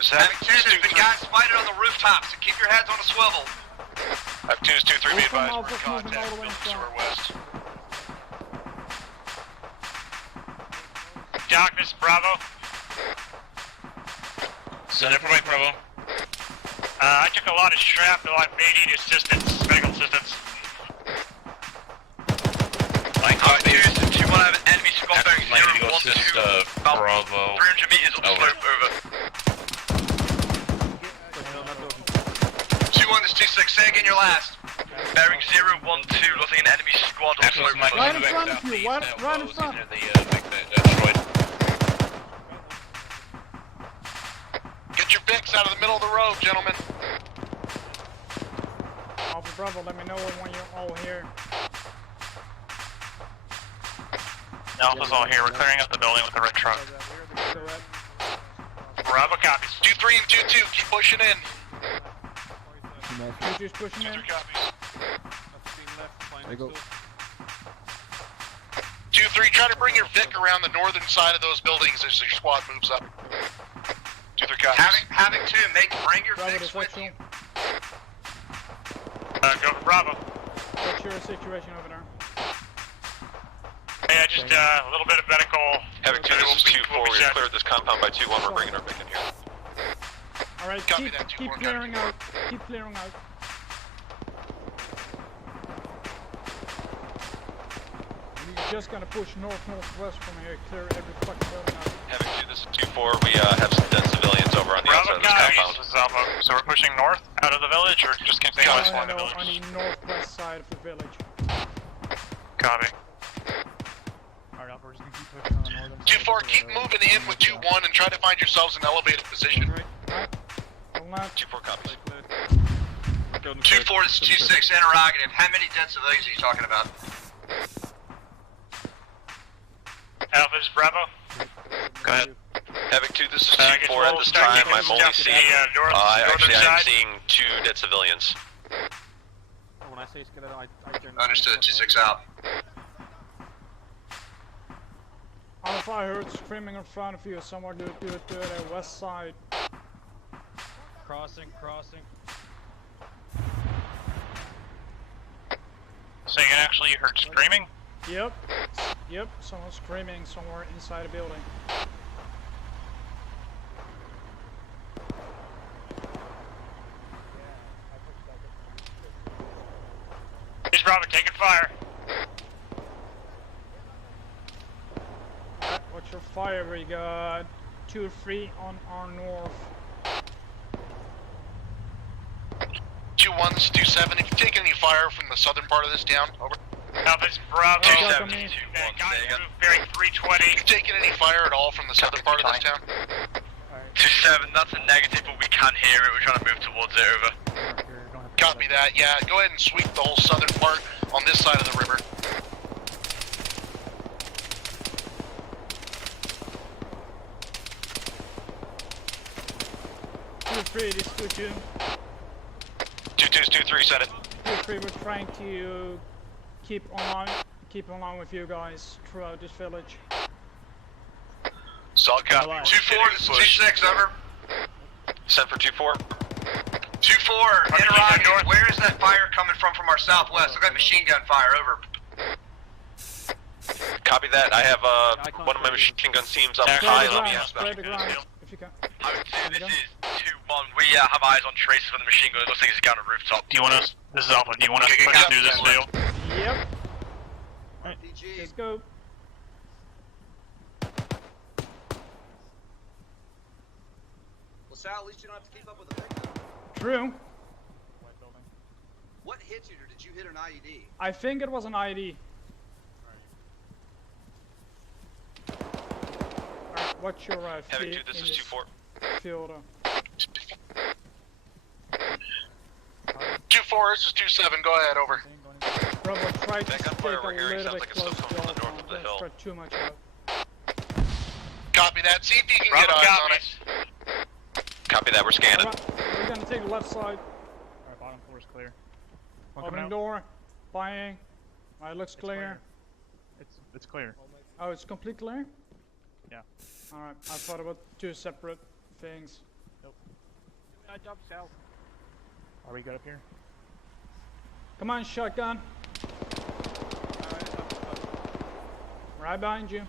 This is Havoc 10, there's been guys fighting on the rooftops, so keep your heads on a swivel. Havoc 2 is 2-3, be advised, we're in contact, building sewer west. Doc, this is Bravo. Send it for White Bravo. I took a lot of shrapnel. I may need assistance, medical assistance. Line copy. 2-1, I have an enemy squad bearing 0-1-2, about Bravo. 300 meters up the slope, over. 2-1, this 2-6, say again your last. Bearing 0-1-2, looking an enemy squad on the slope. Right in front of you, right in front. Get your Vicks out of the middle of the road, gentlemen. Alpha Bravo, let me know when you're all here. Alpha's all here. We're clearing up the building with the red truck. Bravo copies. 2-3 and 2-2, keep pushing in. Just pushing in. 2-3 copies. I go. 2-3, try to bring your Vic around the northern side of those buildings as your squad moves up. 2-3 copies. Havoc 2, bring your Vicks with you. Go for Bravo. What's your situation over there? Yeah, just a little bit of medical. Havoc 2, this is 2-4, we have cleared this compound by 2-1, we're bringing our Vic in here. Alright, keep clearing out. Keep clearing out. We're just gonna push north-northwest from here, clear every fucking building out. Havoc 2, this is 2-4, we have some dead civilians over on the outside of this compound. This is Alpha. So we're pushing north out of the village, or just continuing west along the No, village? on the northwest side of the village. Copy. Alright, Alpha, we're just gonna keep pushing on the northern side. 2-4, keep moving in with 2-1 and try to find yourselves an elevated position. 2-4 copies. 2-4, this is 2-6, interrogative. How many dead civilians are you talking about? Alpha, this is Bravo. Go ahead. Havoc 2, this is 2-4, at this time I'm only seeing, actually I'm seeing 2 dead civilians. When I say skeleton, I turn. Understood, 2-6 out. Alpha, I heard screaming in front of you. Somewhere to the west side. Crossing. So you actually heard screaming? Yep, someone screaming somewhere inside a building. He's Bravo, taking fire. What's your fire? We got 2-3 on our north. 2-1, this is 2-7, if you take any fire from the southern part of this town, over. Alpha, this is Bravo. 2-7, 2-1, Bearing 320. You taking any fire at all from the southern part of this town? 2-7, that's a negative, but we can't hear it. We're trying to move towards it, over. Copy that, yeah, go ahead and sweep the whole southern part on this side of the river. This is 2-2. 2-2's 2-3, send it. 2-3, we're trying to keep online with you guys throughout this village. Solid copy. 2-4, this is 2-6, over. Send for 2-4. 2-4, interrogative. Where is that fire coming from our southwest? Look like machine gun fire, over. Copy that, I have one of my machine gun teams up high, let me ask Spread the ground, if you can. This is 2-1. We have eyes on traces from the machine gun. It looks like it's down a rooftop. Do you want us? This is Alpha. Do you want us to push through this deal? Yep. Alright, let's go. Well, Sal, at least you don't have to keep up with the victim. True. What hit you, or did you hit an IED? I think it was an IED. Alright, what's your Havoc 2, this is 2-4. Field? 2-4, this is 2-7, go ahead, over. Bravo, try to That stick gunfire a we're hearing little sounds bit like it's still close coming from the to north of the hill. spread too much out. Copy that, see if you can Bravo, get eyes on copies. it. Copy that, we're scanning. We're gonna take the left side. Alright, bottom floor is clear. Opening door. Buying. Alright, looks clear. It's clear. Oh, it's complete clear? Yeah. Alright, I thought about two separate things. Nope. I jumped south. Are we good up here? Come on, shotgun. Right behind you.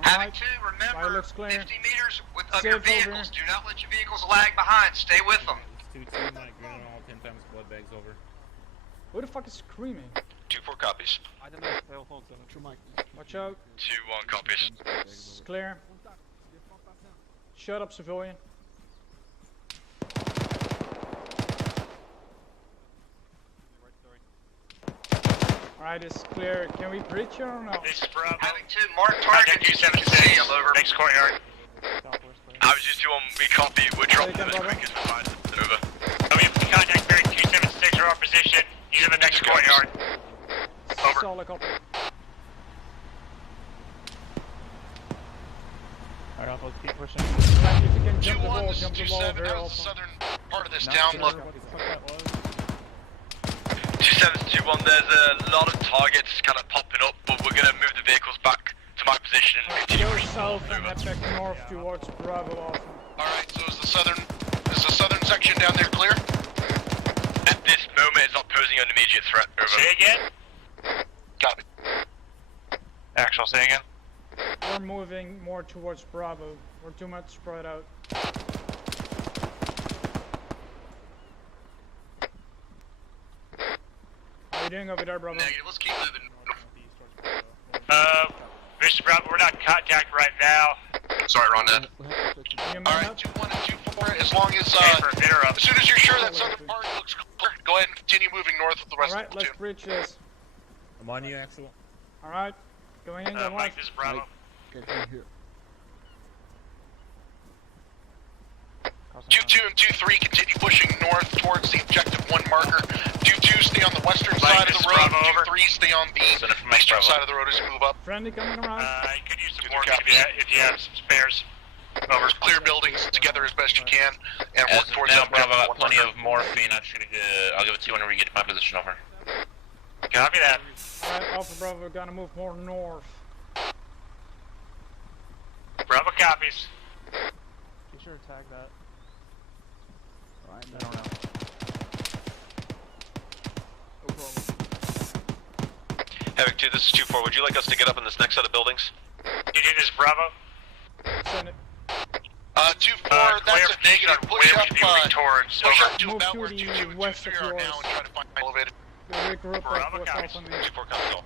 Havoc 2, remember, 50 meters of your vehicles. Do not let your vehicles lag behind. Stay with them. 2-2, Mike, grin all 10 times blood bags over. Who the fuck is screaming? 2-4 copies. I don't know. Fail hold, true Mike. Watch out. 2-1 copies. It's clear. Shut up, civilian. Alright, it's clear. Can we breach here or no? This is Bravo. Having 2, mark target. You can see them over. Next courtyard. I was just doing we copy. We're dropping them as quick as we find them. Over. We have contact bearing 276 or our position. He's in the next courtyard. Over. Solid copy. Alright, Alpha, let's keep pushing. Alright, if you can jump the wall, 2-1, this is jump the wall 2-7, very that was open. the southern part of this Not town. sure Look, what the fuck that was. 2-7-2-1, there's a lot of targets kind of popping up, but we're going to move the vehicles back to my position and continue Go pushing south and over. head back north towards Bravo Alpha. alright, so is the southern section down there clear? At this moment, it's not posing an immediate threat. Over. Say again? Copy. Actual, say again? We're moving more towards Bravo. We're too much spread out. How are you doing over there, Bravo? Negative, let's keep moving. Mr. Bravo, we're not in contact right now. Sorry, Rondad. Alright, 2-1 and 2-4, as long as, as soon as you're sure that southern part looks clear, go ahead and continue moving north with the rest Alright, of the let's platoon. breach this. I'm on you, Axel. Alright, going in, going Mike, left. this is Bravo. Get in here. 2-2 and 2-3 continue pushing north towards the objective 1 marker. 2-2 stay on the western side of the road. 2-3 stay on the eastern side of the road as you move up. Friendly coming around. You could use some more if you have some spares. Over. Clear buildings together as best you can and work towards now, that Bravo, objective got 1 plenty marker. of morphine. I'll give it to you when we get to my position. Over. Copy that. Alright, Alpha Bravo, we're gonna move more north. Bravo copies. Be sure to tag that. I don't know. No problem. Havoc 2, this is 2-4. Would you like us to get up in this next set of buildings? You do this, Bravo? Send it. 2-4, that's a negative. Push up, towards. push up to Move about to where the 2-2 and west 2-3 of are now yours. and try to find elevated. We'll regroup Bravo with copies. Alpha. 2-4 console.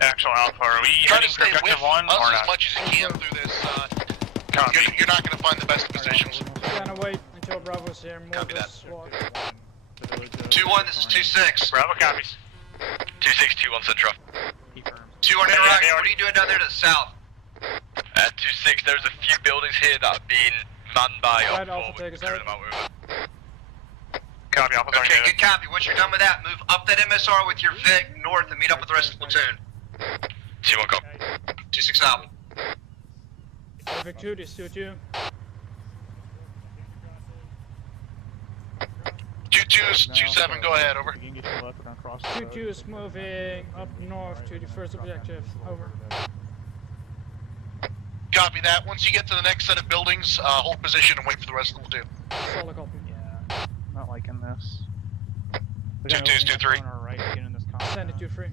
Actual Alpha, are we Try heading to for stay with objective 1 us or as not? much as you can through this. Copy. You're not going to find the best positions. We're gonna wait until Bravo's here. Move Copy that. this SWAT. 2-1, this is 2-6. Bravo copies. 2-6-2-1 Central. 2 on interaction, what are you doing down there to the south? At 2-6, there's a few buildings here that are being manned by Right, Alpha. Alpha, We're take us clearing out. them out. Over. Copy, Alpha. Okay, good copy. Once you're done with that, move up that MSR with your Vic north and meet up with the rest of the platoon. 2-1 copy. 2-6 out. Havoc 2, this 2-2. 2-2's 2-7, go ahead, over. You can get your left, we're gonna cross the road. 2-2 is moving up north to the first objective. Over. Copy that. Once you get to the next set of buildings, hold position and wait for the rest of the platoon. Solid copy. Yeah, not liking this. 2-2's 2-3. On our right, get in this Send it 2-3.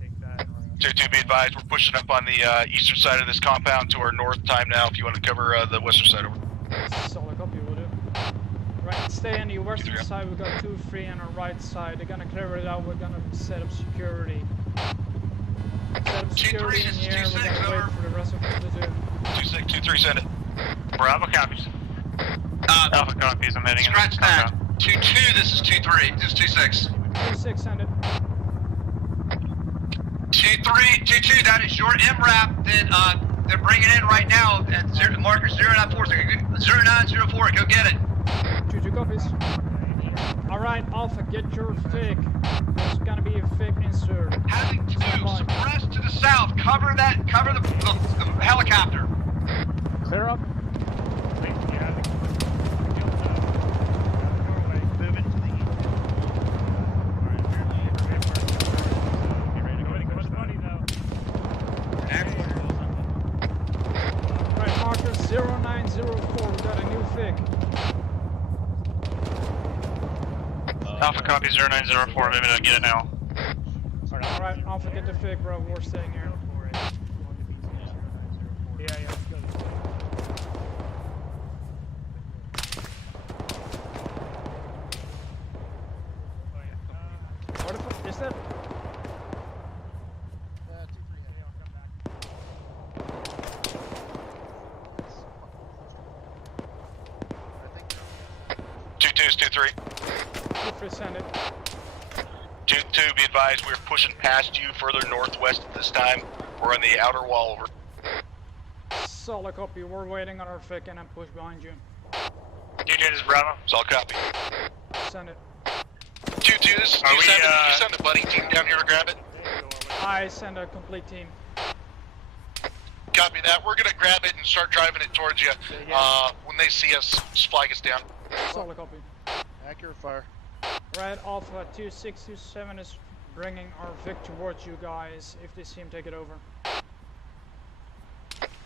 Take that and we're gonna 2-2, be advised, we're pushing up on the eastern side of this compound to our north time now if you want to cover the western side over. Solid copy, will do. Right, stay on the western side. We've got 2-3 on our right side. They're gonna clear it out. We're gonna set up security. Set up security in here. We're gonna wait for the rest of the platoon. 2-6, 2-3, send it. Bravo copies. Alpha copies, I'm heading in. Scratch that. 2-2, this is 2-3. This is 2-6. 2-6, send it. 2-3, 2-2, that is your MRAP that they're bringing in right now at marker 094. 0904, go get it. 2-2 copies. Alright, Alpha, get your FIC. There's gonna be a FIC insert. Having 2, suppress to the south. Cover the helicopter. clear up. Right, marker 0904. Alpha copy 0904, maybe I'll get it now. Alright, Alpha, get the fig, bro. We're staying here. Yeah, let's go. What the fuck is that? Two twos, 2-3. 2-3, send it. 2-2, be advised, we're pushing past you further northwest at this time. We're on the outer wall over. Solid copy. We're waiting on our fig and I'm push behind you. 2-2, this is Bravo. Solid copy. Send it. 2-2s, you send a buddy team down here to grab it? I send a complete team. Copy that. We're gonna grab it and start driving it towards you. When they see us, flag us down. Solid copy. Accurate fire. Right, Alpha 2627 is bringing our Vic towards you guys. If they see him, take it over.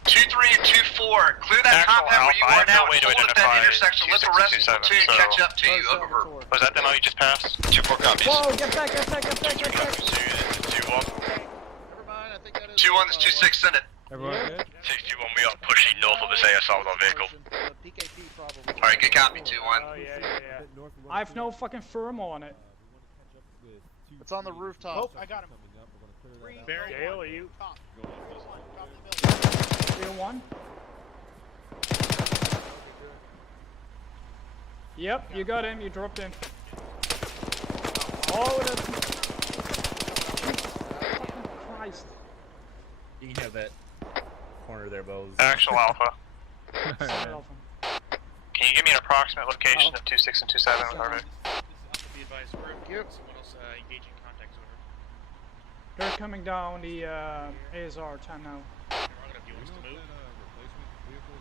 2-3 and 2-4, clear that compound where you are now and hold at that intersection. Let the rest of the platoon catch up to you. Over. Was that the no you just passed? 2-4 copies. Whoa, get back, get back, get back, get back. 2-1 is 2-6, send it. Everyone good? 61, we are pushing north of this ASL with our vehicle. Alright, good copy, 2-1. I have no fucking thermal on it. It's on the rooftop. Oh, I got him. Dale, are you? 3-1. Yep, you got him, you dropped him. Oh, that's... Fucking Christ. You can have that corner there, Bose. Actual Alpha. Solid Alpha. Can you give me an approximate location of 26 and 27 with our vehicle? Be advised, we're someone else engaging contacts over. They're coming down the ASR 10 now.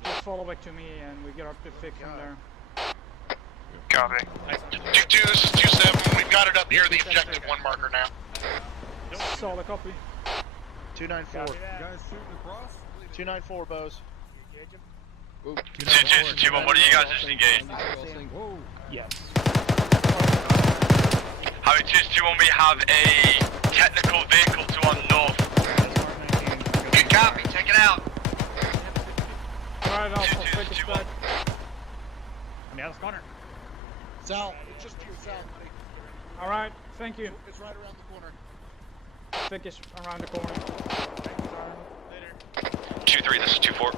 Just follow back to me and we get up the fig from there. Copy. 2-2, this is 2-7. We've got it up near the objective 1 marker now. Solid copy. 294. You guys shooting across? 294, Bose. 2-1, what are you guys just engaged? Yes. Havoc 2-1, we have a technical vehicle to our north. Good copy, take it out. Alright, Alpha, fig is back. I mean, that's Connor. Sal, it's just you, Sal, buddy. Alright, thank you. It's right around the corner. Fig is around the corner. 2-3, this is 2-4.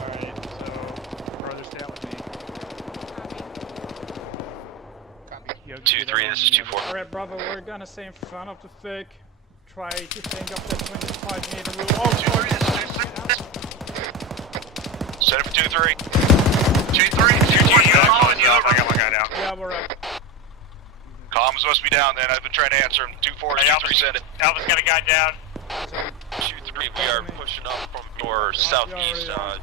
Alright, so brothers stay out with me. 2-3, this is 2-4. Alright, Bravo, we're gonna stay in front of the fig. Try to think of that 25-meter rule. Oh, 2-3, this is 2-6. Set it for 2-3. 2-3, 2-1, following you over. I got my guy down. yeah, we're up. Comms must be down then. I've been trying to answer him. 2-4, 2-3, send it. Alpha's got a guy down. 2-3, we are pushing up from your southeast. Are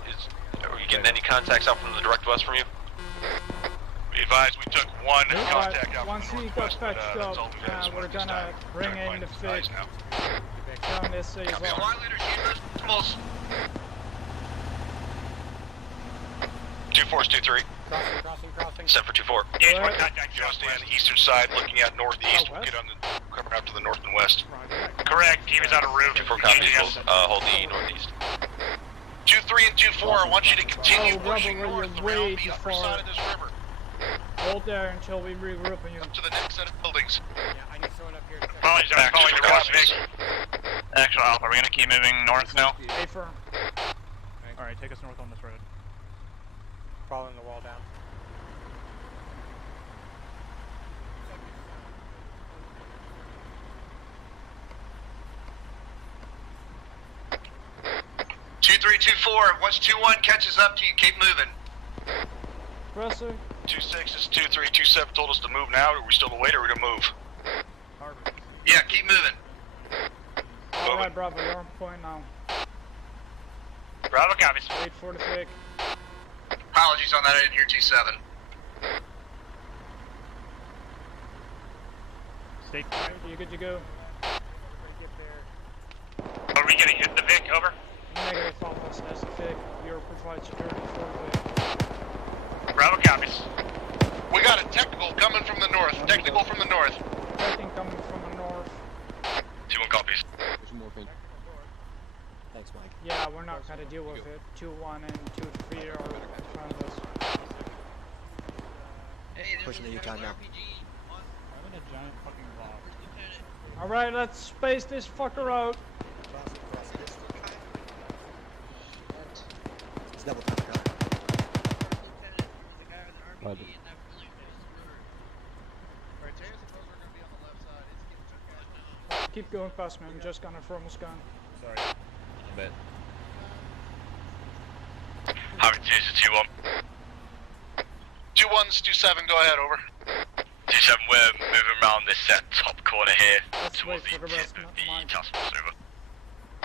you getting any contacts out from the direct west from you? Be advised, we took one Alright, contact out once from he the got northwest, patched that's up, all we got we're this gonna time. bring Trying to in the find his fig guys down this ASR. Squad leaders, use those 2-4 is 2-3. Crossing. Set for 2-4. Engage one contact just on the eastern side, looking at northeast. We'll get on the cover out to the north and west. Correct, team is out of roof. 2-4 copies, hold the northeast. 2-3 and 2-4, I want you to continue Bravo, pushing you're north way around too the upper far. side of this river. Hold there until we regroup on you. Up to the next set of buildings. Apologies, I'm calling the west Vic. Actual Alpha, we're gonna keep moving north now. A firm. Alright, take us north on this road. Following the wall down. 2-3, 2-4. Once 2-1 catches up to you, keep moving. Presser. 2-6 is 2-3, 2-7 told us to move now. Are we still to wait or are we gonna move? Yeah, keep moving. Alright, Bravo, you're on point now. Bravo copies. Wait for the fig. Apologies on that, I didn't hear 2-7. Stay Alright, you good to go? Are we getting hit the Vic, over? Negative Alpha as the fig. You'll provide security for the fig. Bravo copies. We got a technical coming from the north. Technical from the north. Teching coming from the north. 2-1 copies. Thanks, Mike. Yeah, we're not gonna deal with it. 2-1 and 2-3 are in front of us. Pushing the Yukon now. I'm in a giant fucking rock. Alright, let's space this fucker out. It's double time. Keep going past me, I'm just gonna thermal scan. Sorry. A bit. Havoc 2 is 2-1. 2-1's 2-7, go ahead, over. 2-7, we're moving around this top corner here Let's towards wait the for the tip rest, of not the mine. task force, over.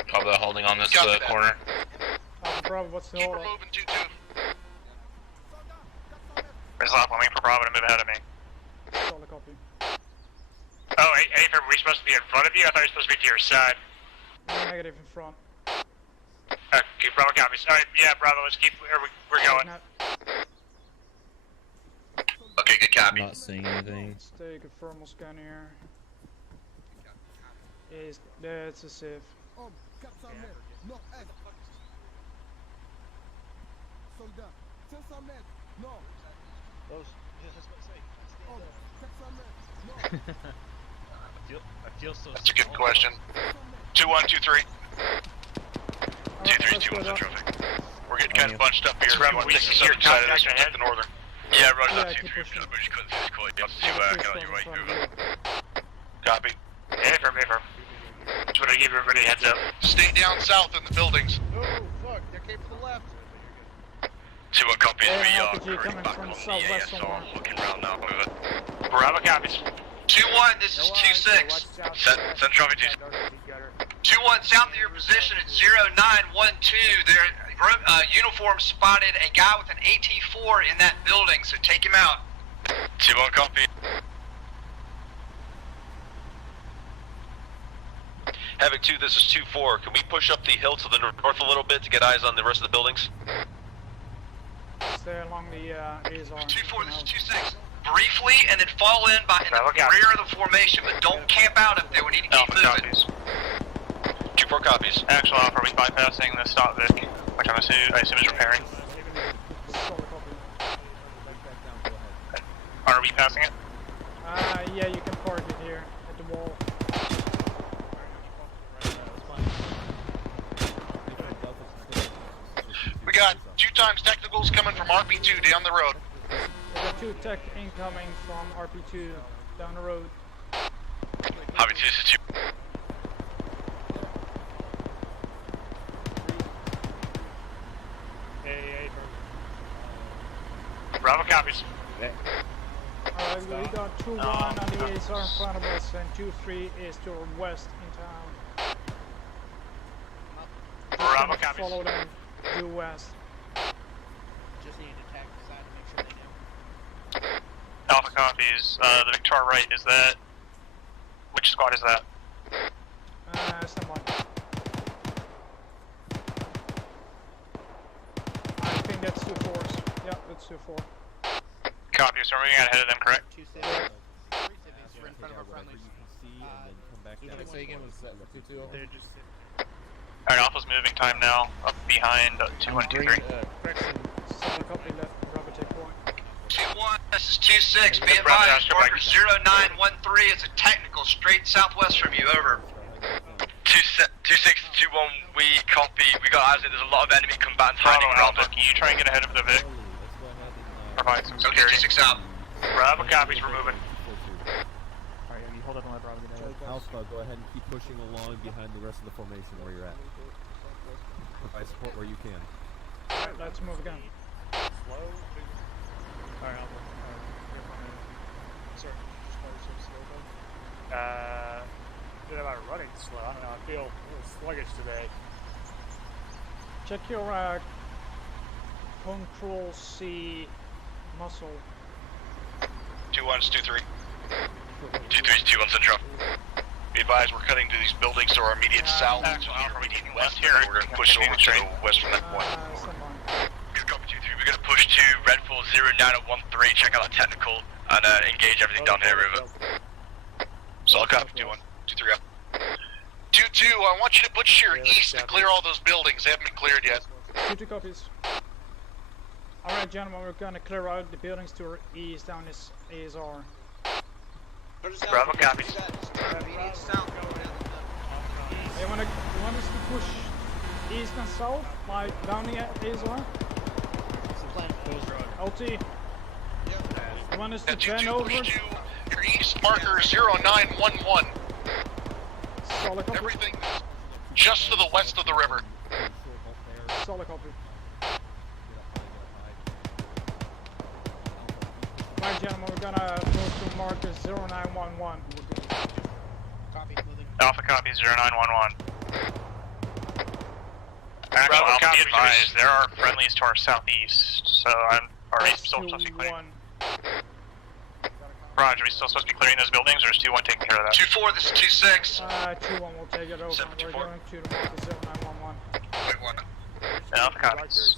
Copy that, holding on this Copy that. corner. Bravo, what's the Keep order? her moving, 2-2. There's a lot coming for Bravo to move ahead of me. Solid copy. Oh, hey, are we supposed to be in front of you? I thought you were supposed to be to your side. Negative in front. Okay, Bravo copies. Alright, yeah, Bravo, let's keep, we're going. Okay, good copy. Not seeing anything. Let's take a thermal scan here. That's a safe. I feel so. That's a good question. 2-1, 2-3. 2-3, 2-1's in traffic. We're getting kind of bunched up here. Bravo, You want we to take the see your southern side of this, contact we'll take the northern. Yeah, roger Yeah, that, keep 2-3. pushing. We're just cutting through this corner. You have to kind of your right, over. Copy. Affirm. Just want to give everybody a heads up. Stay down south in the buildings. Oh, fuck, that came from the left. 2-1 copies, Yeah, we are RPG currently coming back from on the southwest ASR, somewhere. looking around now, over. Bravo copies. 2-1, this is 2-6. Send traffic to 2-1, south of your position at 0912. Their uniform spotted a guy with an AT-4 in that building, so take him out. 2-1 copy. Havoc 2, this is 2-4. Can we push up the hill to the north a little bit to get eyes on the rest of the buildings? Stay along the ASR. 2-4, this is 2-6. Briefly, and then fall in by the rear of the formation, but don't camp out up there. We need to keep moving. Copies. 2-4 copies. Actual Alpha, are we bypassing the stop Vic, which I assume is repairing? Are we passing it? Yeah, you can park it here at the wall. We got 2 times technicals coming from RP2 down the road. We got 2 tech incoming from RP2 down the road. Havoc 2, this is 2. Bravo copies. Alright, we got 2-1 on the ASR in front of us, and 2-3 is to our west in town. Bravo Just copies. follow them due west. Just need to attack the side to make sure they know. Alpha copies. The Victor right, is that... Which squad is that? Someone. I think that's 2-4s. Yeah, that's 2-4. Copy, so we're moving out ahead of them, correct? We're in front of our friendlies. Alright, Alpha's moving time now, up behind 2-1-2-3. Solid copy, let Bravo take point. 2-1, this is 2-6. Be advised, marker 0913 is a technical straight southwest from you, over. 2-6, 2-1, we copy. We got eyes, there's a lot of enemy combatants hiding around us. Can you try and get ahead of the Vic? Provide some Okay, security. 2-6 out. Bravo copies, we're moving. Alright, you hold up and let Bravo get ahead. Alpha, go ahead and keep pushing along behind the rest of the formation where you're at. Provide support where you can. Alright, let's move again. Slow. Alright, Alpha. Sorry, just probably so slow though. Bit about running slow. I don't know. I feel a little sluggish today. Check your Control C muscle. 2-1's 2-3. 2-3's 2-1 central. Be advised, we're cutting to these buildings to our immediate south. Actual Alpha, we need West here. here. We're going to push over to the west from that point. Someone. Good copy, 2-3. we're gonna push to Redfall 0913, check out the technical, and engage everything down here, River. So I'll copy 2-1, 2-3 up. 2-2, I want you to push to your east to clear all those buildings. They haven't been cleared yet. 2-2 copies. Alright, gentlemen, we're gonna clear out the buildings to our east down this ASR. Bravo copies. You want us to push east and south, like down the ASR? LT. You want us to bend over? Push to your east marker 0911. Solid copy. Everything just to the west of the river. Solid copy. Right, gentlemen, we're gonna move to marker 0911. Copy, moving. Alpha copy 0911. Actual Alpha, be advised, there are friendlies to our southeast, so our east still supposed to be clearing. Roger, are we still supposed to be clearing those buildings, or is 2-1 taking care of that? 2-4, this is 2-6. 2-1 will take it over. We're going to the marker 0911. Wait, one. Alpha copies.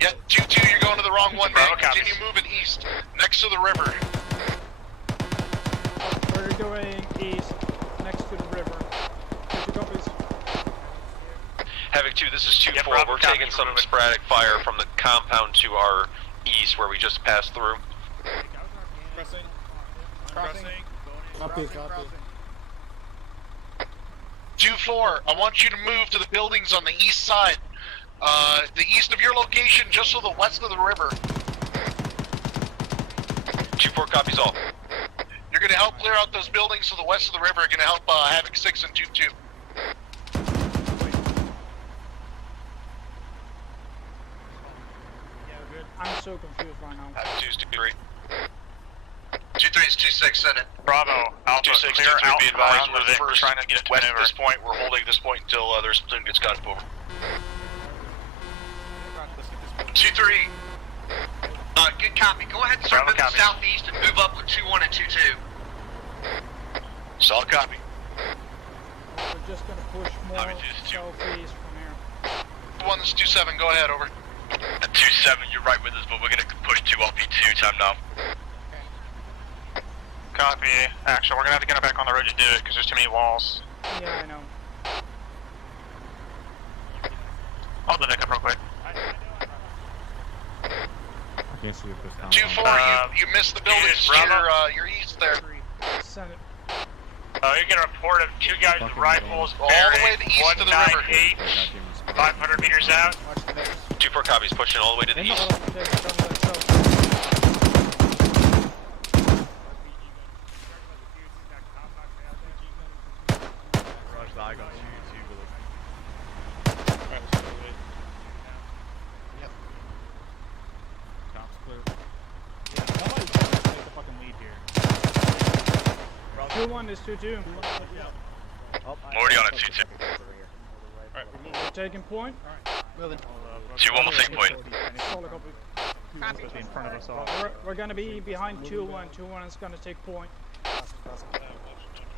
Yeah, 2-2, you're going to the wrong one, man. Continue moving east, next to the river. We're going east, next to the river. 2 copies. Havoc 2, this is 2-4. We're taking some sporadic fire from the compound to our east where we just passed through. Crossing. Copy, copy. 2-4, I want you to move to the buildings on the east side. The east of your location, just to the west of the river. 2-4 copies all. You're going to help clear out those buildings to the west of the river. You're going to help Havoc 6 and 2-2. I'm so confused right now. 2's 2-3. 2-3 is 2-6, send it. Bravo, Alpha, 2-6, clear 2-3, out be advised, around we're the Vic, first trying to get it to west maneuver. at this point. We're holding this point until there's platoon gets cut over. 2-3. Good copy. Go ahead and start moving southeast and move up with 2-1 and 2-2. Solid copy. We're just gonna push more southeast from here. 1, this is 2-7, go ahead, over. 2-7, you're right with us, but we're gonna push 2 LP2 time now. Copy. Actually, we're gonna have to get back on the road to do it because there's too many walls. Yeah, I know. I'll do Vic up real quick. I can't see if this 2-4, you missed the buildings to your east there. Send it. You're getting a report of 2 guys with rifles all the way to the east of the river. 500 meters out. 2-4 copies, pushing all the way to the east. I got you. Yep. Top's clear. Yeah, somebody's gonna take the fucking lead here. 2-1 is 2-2. Already on it, 2-2. We're taking point. Moving. 2-1 will take point. Solid copy. In front of us all. We're gonna be behind 2-1. 2-1 is gonna take point.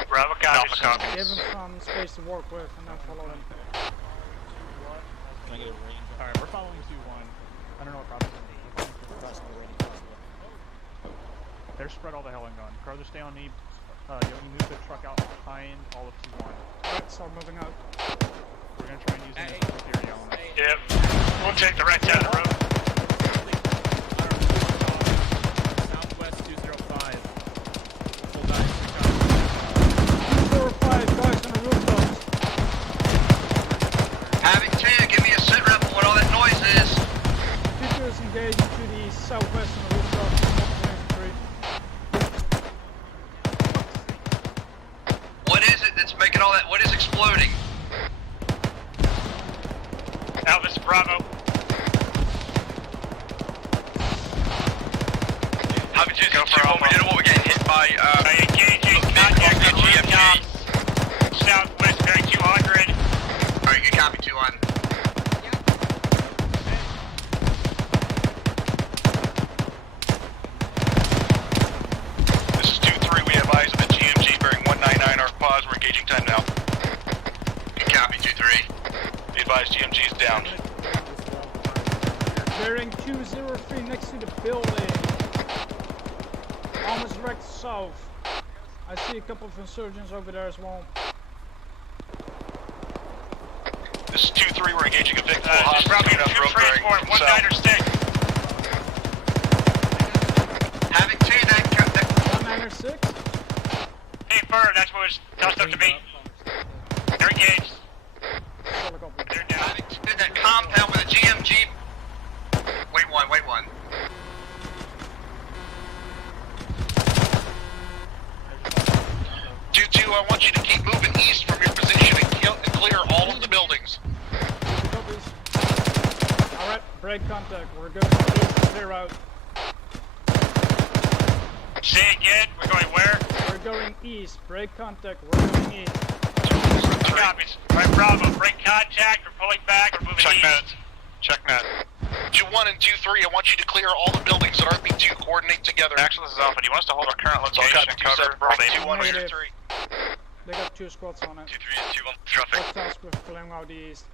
Bravo copies. Give him some space to work with and then follow him. Alright, we're following 2-1. I don't know what problem is. They're spread all the hell and gone. Carter, stay on me. You move the truck out behind all of 2-1. Alright, start moving out. We're gonna try and use it as a security element. Yep. We'll take the right side of the road. Southwest 205. 245 guys on the rooftops. Havoc 2, give me a sit rep on what all that noise is. 2-2 is engaging to the southwest on the rooftops. What is it that's making all that? What is exploding? Elvis, Bravo. Havoc 2, 2-1, we didn't want to get hit by, engaging contact on the rooftops. Southwest bearing 200. Alright, good copy, 2-1. This is 2-3, we have eyes on the GMG bearing 199, our pause, we're engaging time now. Good copy, 2-3. Be advised, GMG's down. Bearing 203 next to the building. Almost wrecked south. I see a couple of insurgents over there as well. This is 2-3, we're engaging a victim. Just probably 2 transport, 1 Niner 6. Having 2, that 1 Niner 6? Hey, Fur, that's what was tossed up to me. They're engaged. They're down. Having 2, that compound with a GMG. Wait one. 2-2, I want you to keep moving east from your position and clear all of the buildings. Alright, break contact. We're going to clear out. Say again, we're going where? We're going east. Break contact. We're going east. Copies. Right, Bravo. Break contact. We're pulling back. We're moving east. Check net. 2-1 and 2-3, I want you to clear all the buildings that RP2 coordinate together. Actually, this is Alpha. Do you want us to hold our current location and cover all the 2-1 and 2-3. They got 2 squads on it. 2-3 is 2-1 traffic. Let's task with clearing out the east.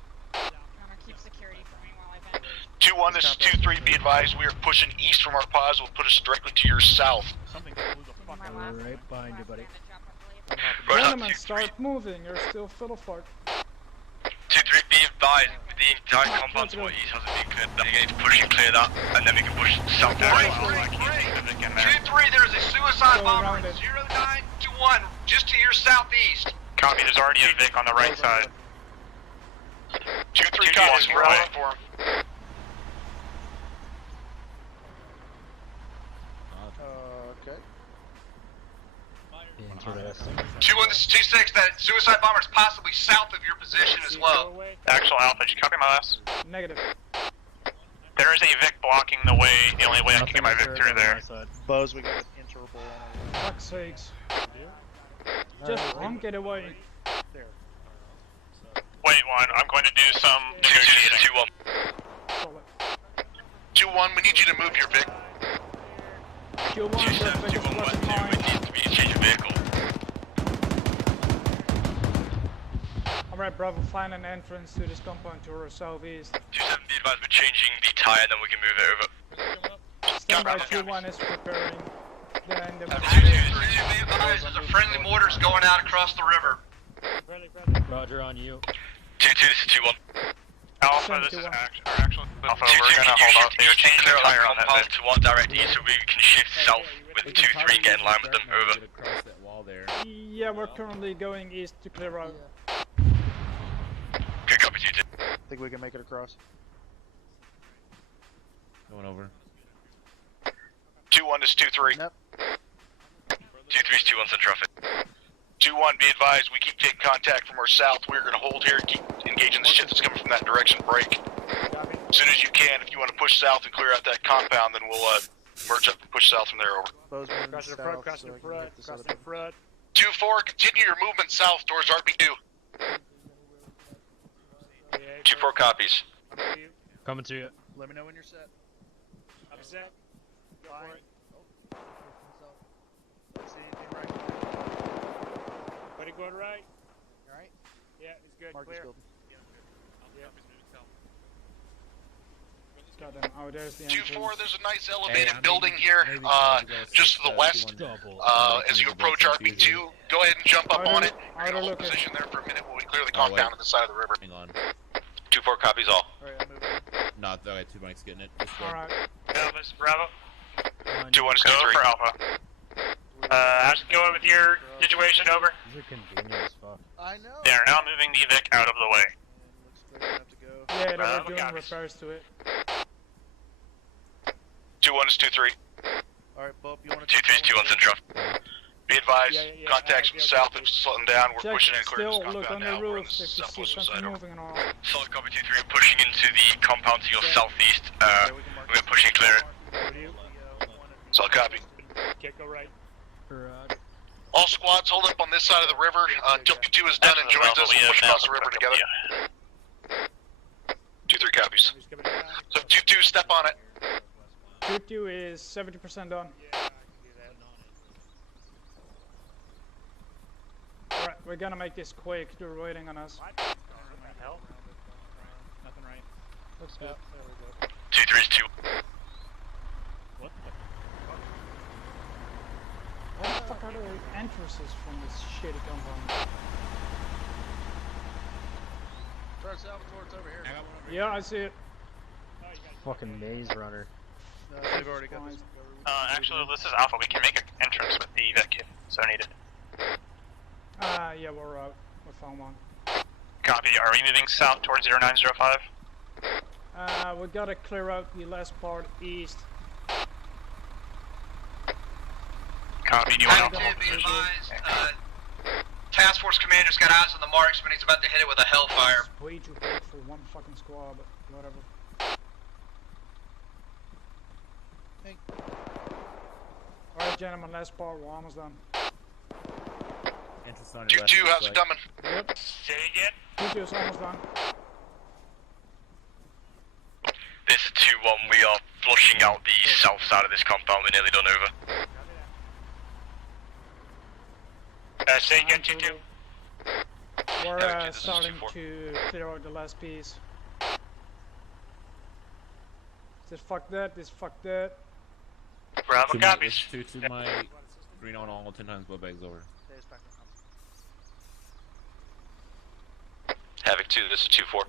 Keep security for me while I vent. 2-1, this is 2-3, be advised, we are pushing east from our pause, will put us directly to your south. Right behind you, buddy. Gentlemen, start moving. You're still full of fart. 2-3, be advised, the entire compound to what east hasn't been cleared. You're going to push and clear that, and then we can push south down. 2-3, there's a suicide bomber. 0921, just to your southeast. Copy, there's already a Vic on the right side. 2-3 copies, we're on for him. Okay. Interesting. 2-1, this is 2-6, that suicide bomber is possibly south of your position as well. Actual Alpha, did you copy my last? Negative. There is a Vic blocking the way, the only way I can get my Vic through there. Buzz, we got an interval on Fuck's sakes. Just get away. Wait one, I'm going to do some negotiating. 2-1, we need you to move your Vic. 2-1, perfect. It's rushing mine. Change your vehicle. Alright, Bravo, find an entrance to this compound to our southeast. 2-7, be advised, we're changing the tire, and then we can move it over. Stand by, 2-1 is preparing. Then the There's a friendly mortars going out across the river. Roger on you. 2-2, this is 2-1. Alpha, this is actually Alpha, we're gonna hold off. They're changing their tire on that Vic. To what direct east, so we can shift south with 2-3 and get in line with them. Over. Yeah, we're currently going east to clear out. Good copy, 2-2. think we can make it across. Going over. 2-1 is 2-3. Yep. 2-3 is 2-1 in traffic. 2-1, be advised, we keep taking contact from our south. We're going to hold here, keep engaging the shit that's coming from that direction, break. As soon as you can, if you want to push south and clear out that compound, then we'll merge up and push south from there over. Crossing the front, crossing the front, crossing the front. 2-4, continue your movement south towards RP2. 2-4 copies. Coming to you. Let me know when you're set. I'm set. Go for it. See anything right? Buddy going right? Alright. Yeah, it's good. Marcus Clear. building. Goddamn, oh, there's the 2-4, there's a nice elevated building here, just to the west. As you approach RP2, go ahead and jump up on it. We're going to hold position there for a minute while we clear the compound on the side of the river. Hang on. 2-4 copies all. Alright, I'm moving. Not that I got 2 mics getting it. Alright. Alpha, this is Bravo. 2-1 is Go 2-3. for Alpha. How's it going with your situation, over? These are convenient as fuck. I know. They are now moving the Vic out of the way. Looks like we have to go. Yeah, they Bravo, were doing copies. repairs to it. 2-1 is 2-3. Alright, Bob, you want to 2-3 is 2-1 in traffic. Be advised, Yeah, contacts from south have slowed down. We're Check pushing in clear this still, look on compound the now. We're on roof the if you see southwestern something side over. moving on. Solid copy 2-3, pushing into the compound to your southeast. We're going to push and clear it. Over to you. Solid copy. Can't go right. All squads hold up on this side of the river until P2 is done and joins us. We'll push across the river together. 2-3 copies. So 2-2, step on it. 2-2 is 70% done. Alright, we're gonna make this quick. They're waiting on us. Looks good. 2-3 is 2. What Where the fuck are the entrances from this shitty compound? Start Salvatore, it's over here. Yeah, I see it. Fucking maze runner. No, they've already got this. Actually, this is Alpha. We can make an entrance with the Vic if so needed. Yeah, we're out. We found one. Copy. Are we moving south towards 0905? We gotta clear out the last part east. Copy. Do you want to? Be advised, task force commander's got eyes on the marksman. He's about to hit it with a hellfire. It's way too big for one fucking squad, but whatever. Hey. Alright, gentlemen, last part. We're almost done. 2-2, how's it coming? Yep. Say again. 2-2 is almost done. This is 2-1. We are flushing out the south side of this compound. We're nearly done over. Say again, 2-2. We're starting to clear out the last piece. This fuck that, this fuck that. Bravo copies. 2-2 my green on all 10 times blood bags over. Havoc 2, this is 2-4.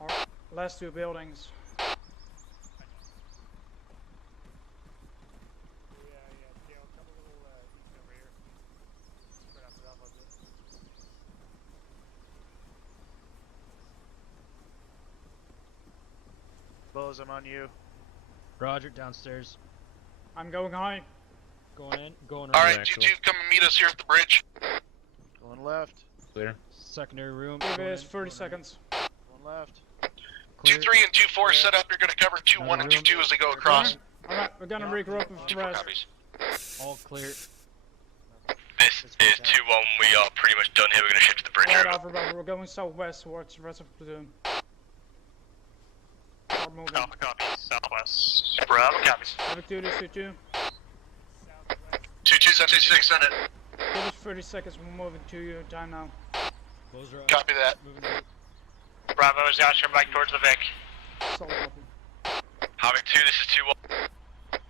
Alright, last two buildings. Bose, I'm on you. Roger, downstairs. I'm going high. Going in, going Alright, 2-2, come and meet us here at the bridge. Going left. Clear. Secondary room. Give us 30 seconds. Going left. 2-3 and 2-4 set up. You're going to cover 2-1 and 2-2 as they go across. Alright, we're gonna regroup with the rest. All clear. This is 2-1. We are pretty much done here. We're going to shift to the bridge. Alright, Over. Alpha, we're going southwest towards the rest of the platoon. Start moving. Alpha copies. Southwest. Bravo copies. Havoc 2, this 2-2. 2-2's up to 6 on it. Give us 30 seconds, we're moving to you. Time now. Copy that. Bravo is out. Turn back towards the Vic. Solid copy. Havoc 2, this is 2-1.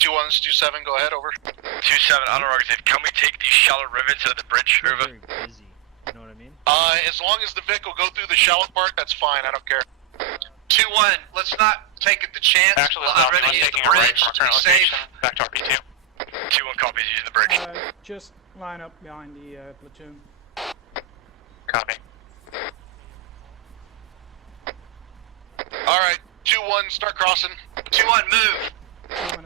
2-1's 2-7, go ahead, over. 2-7, uninterrogated. Can we take the shallow river to the bridge? Over. Very busy. You know what I mean? As long as the Vic will go through the shallow part, that's fine, I don't care. 2-1, let's not take the chance. Actually, I'm ready to use the bridge from our to be current safe. location. Back to RP2. 2-1 copies using the bridge. Just line up behind the platoon. Copy. Alright, 2-1, start crossing. 2-1, move.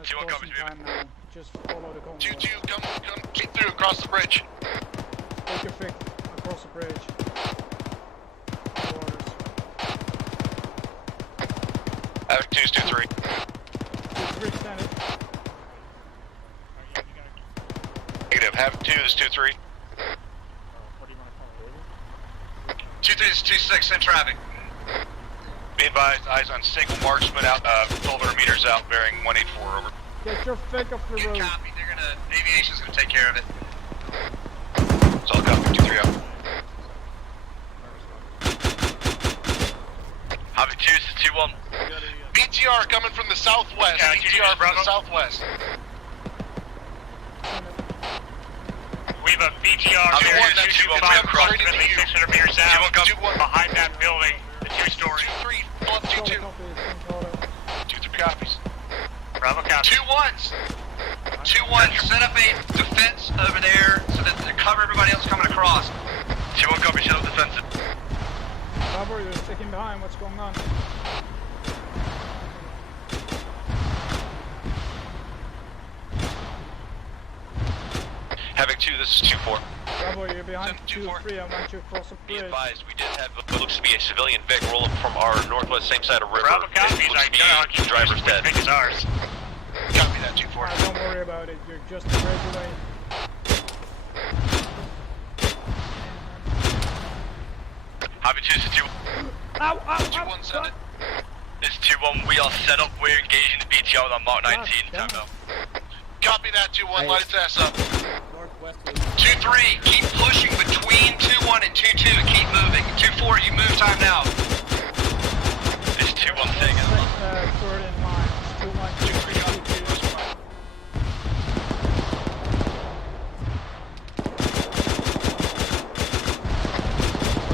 2-1 copies, Time now. Just follow the convoy. 2-2, come, keep through across the bridge. Take your fix across the bridge. Orders. Havoc 2's 2-3. 2-3, extend it. Negative, Havoc 2 is 2-3. 2-3 is 2-6 in traffic. Be advised, eyes on single marksman out, 1200 meters out, bearing 184, over. Get your fake off the road. Copy, they're gonna, aviation's gonna take care of it. It's all copy, 2-3 out. Havoc 2, this is 2-1. BTR coming from the southwest. Yeah, BTR from Bravo. the southwest. We have a VTR I'm the here, one that's 225 approximately straight into you. 600 meters out. 2-1. Behind that building, the two-story. 2-3, pull up 2-2. 2-3 copies. Bravo copy. 2-1s. 2-1, set up a defense over there so that to cover everybody else coming across. 2-1 copy, set up defensive. Bravo, you're sticking behind. What's going on? Havoc 2, this is 2-4. Bravo, you're behind 2-3. I want you across the Be bridge. advised, we did have what looks to be a civilian Vic rolling from our northwest same side of river. Bravo copies. It looks I to be got the driver's dead. Vic is ours. Copy that, 2-4. Don't worry about it. You're just a bridge away. Havoc 2, this is 2. Ow, ow, 2-1, send it. This is 2-1, we are set up, we're engaging the BTR on Mark 19, time now. Copy that, 2-1, light its ass up. Northwest. 2-3, keep pushing between 2-1 and 2-2. Keep moving. 2-4, you move time now. It's 2-1 taken. Third in line. 2-1, 2-3, 2-2.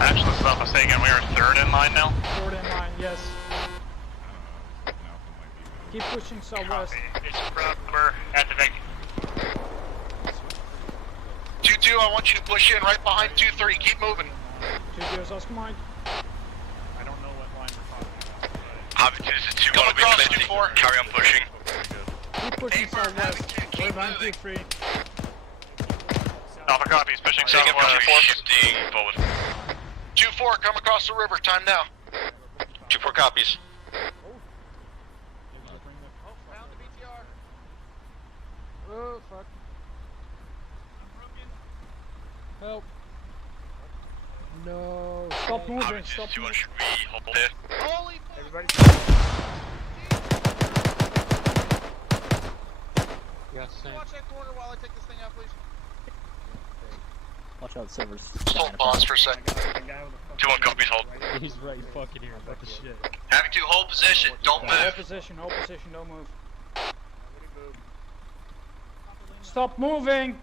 Actually, if I'm not mistaken, we are third in line now. Third in line, yes. Keep pushing southwest. It's rubber at the Vic. 2-2, I want you to push in right behind 2-3. Keep moving. 2-2 is Oscar Mike. I don't know what line we're talking about. Havoc 2, this is 2-1. Come We across, cleared to 2-4. carry on pushing. Keep pushing southwest. We're behind 2-3. Alpha copies, pushing Taking southwest. shifting forward. 2-4, come across the river. Time now. 2-4 copies. Oh, fuck. Help. No. Stop moving, Havoc 2, stop 2-1, moving. should we hold there? Holy fuck. Everybody. Watch that corner while I take this thing out, please. Watch out, servers. Just hold pause for a second. 2-1 copies, hold. He's right fucking here. What the shit? Having to hold position. Don't Hold move. position, don't move. Stop moving!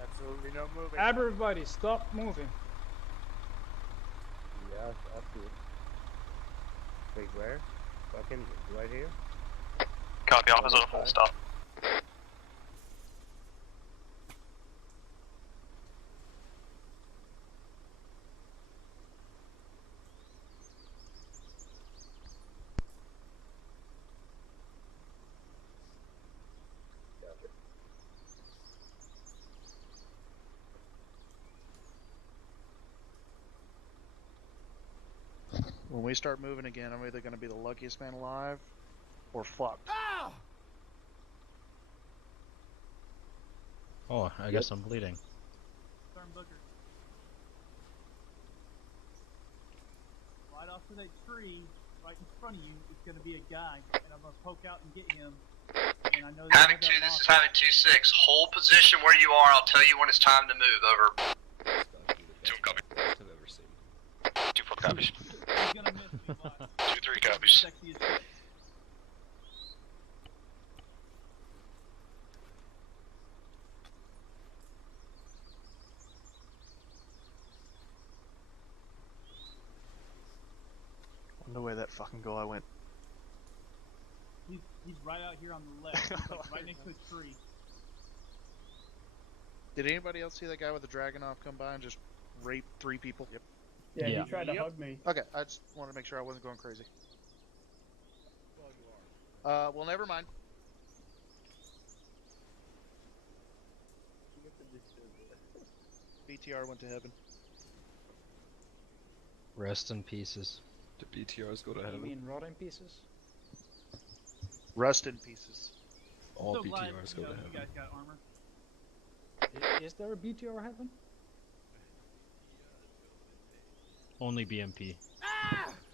Absolutely no moving. Everybody, stop moving. Yeah, I see it. Wait, where? Fucking right here? Copy, opposite of full stop. When we start moving again, I'm either going to be the luckiest man alive or fucked. Oh, I guess I'm bleeding. Right off to that tree, right in front of you, is going to be a guy, and I'm going to poke out and get him. And I know that Having 2, this is having 2-6. Hold position where you are. I'll tell you when it's time to move. Over. 2 copy. 2-4 copies. He's going to miss me, but 2-3 copies. sexy as shit. No way that fucking guy went. He's right out here on the left, he's like right next to a tree. Did anybody else see that guy with the Dragunov come by and just rape 3 people? Yep. Yeah, he tried to hug me. Okay, I just wanted to make sure I wasn't going crazy. Well, never mind. BTR went to heaven. Rest in pieces. The BTRs go to You heaven. mean rotting pieces? Rust in pieces. All So glad, BTRs go to you heaven. guys got armor. Is there a BTR heaven? Only BMP.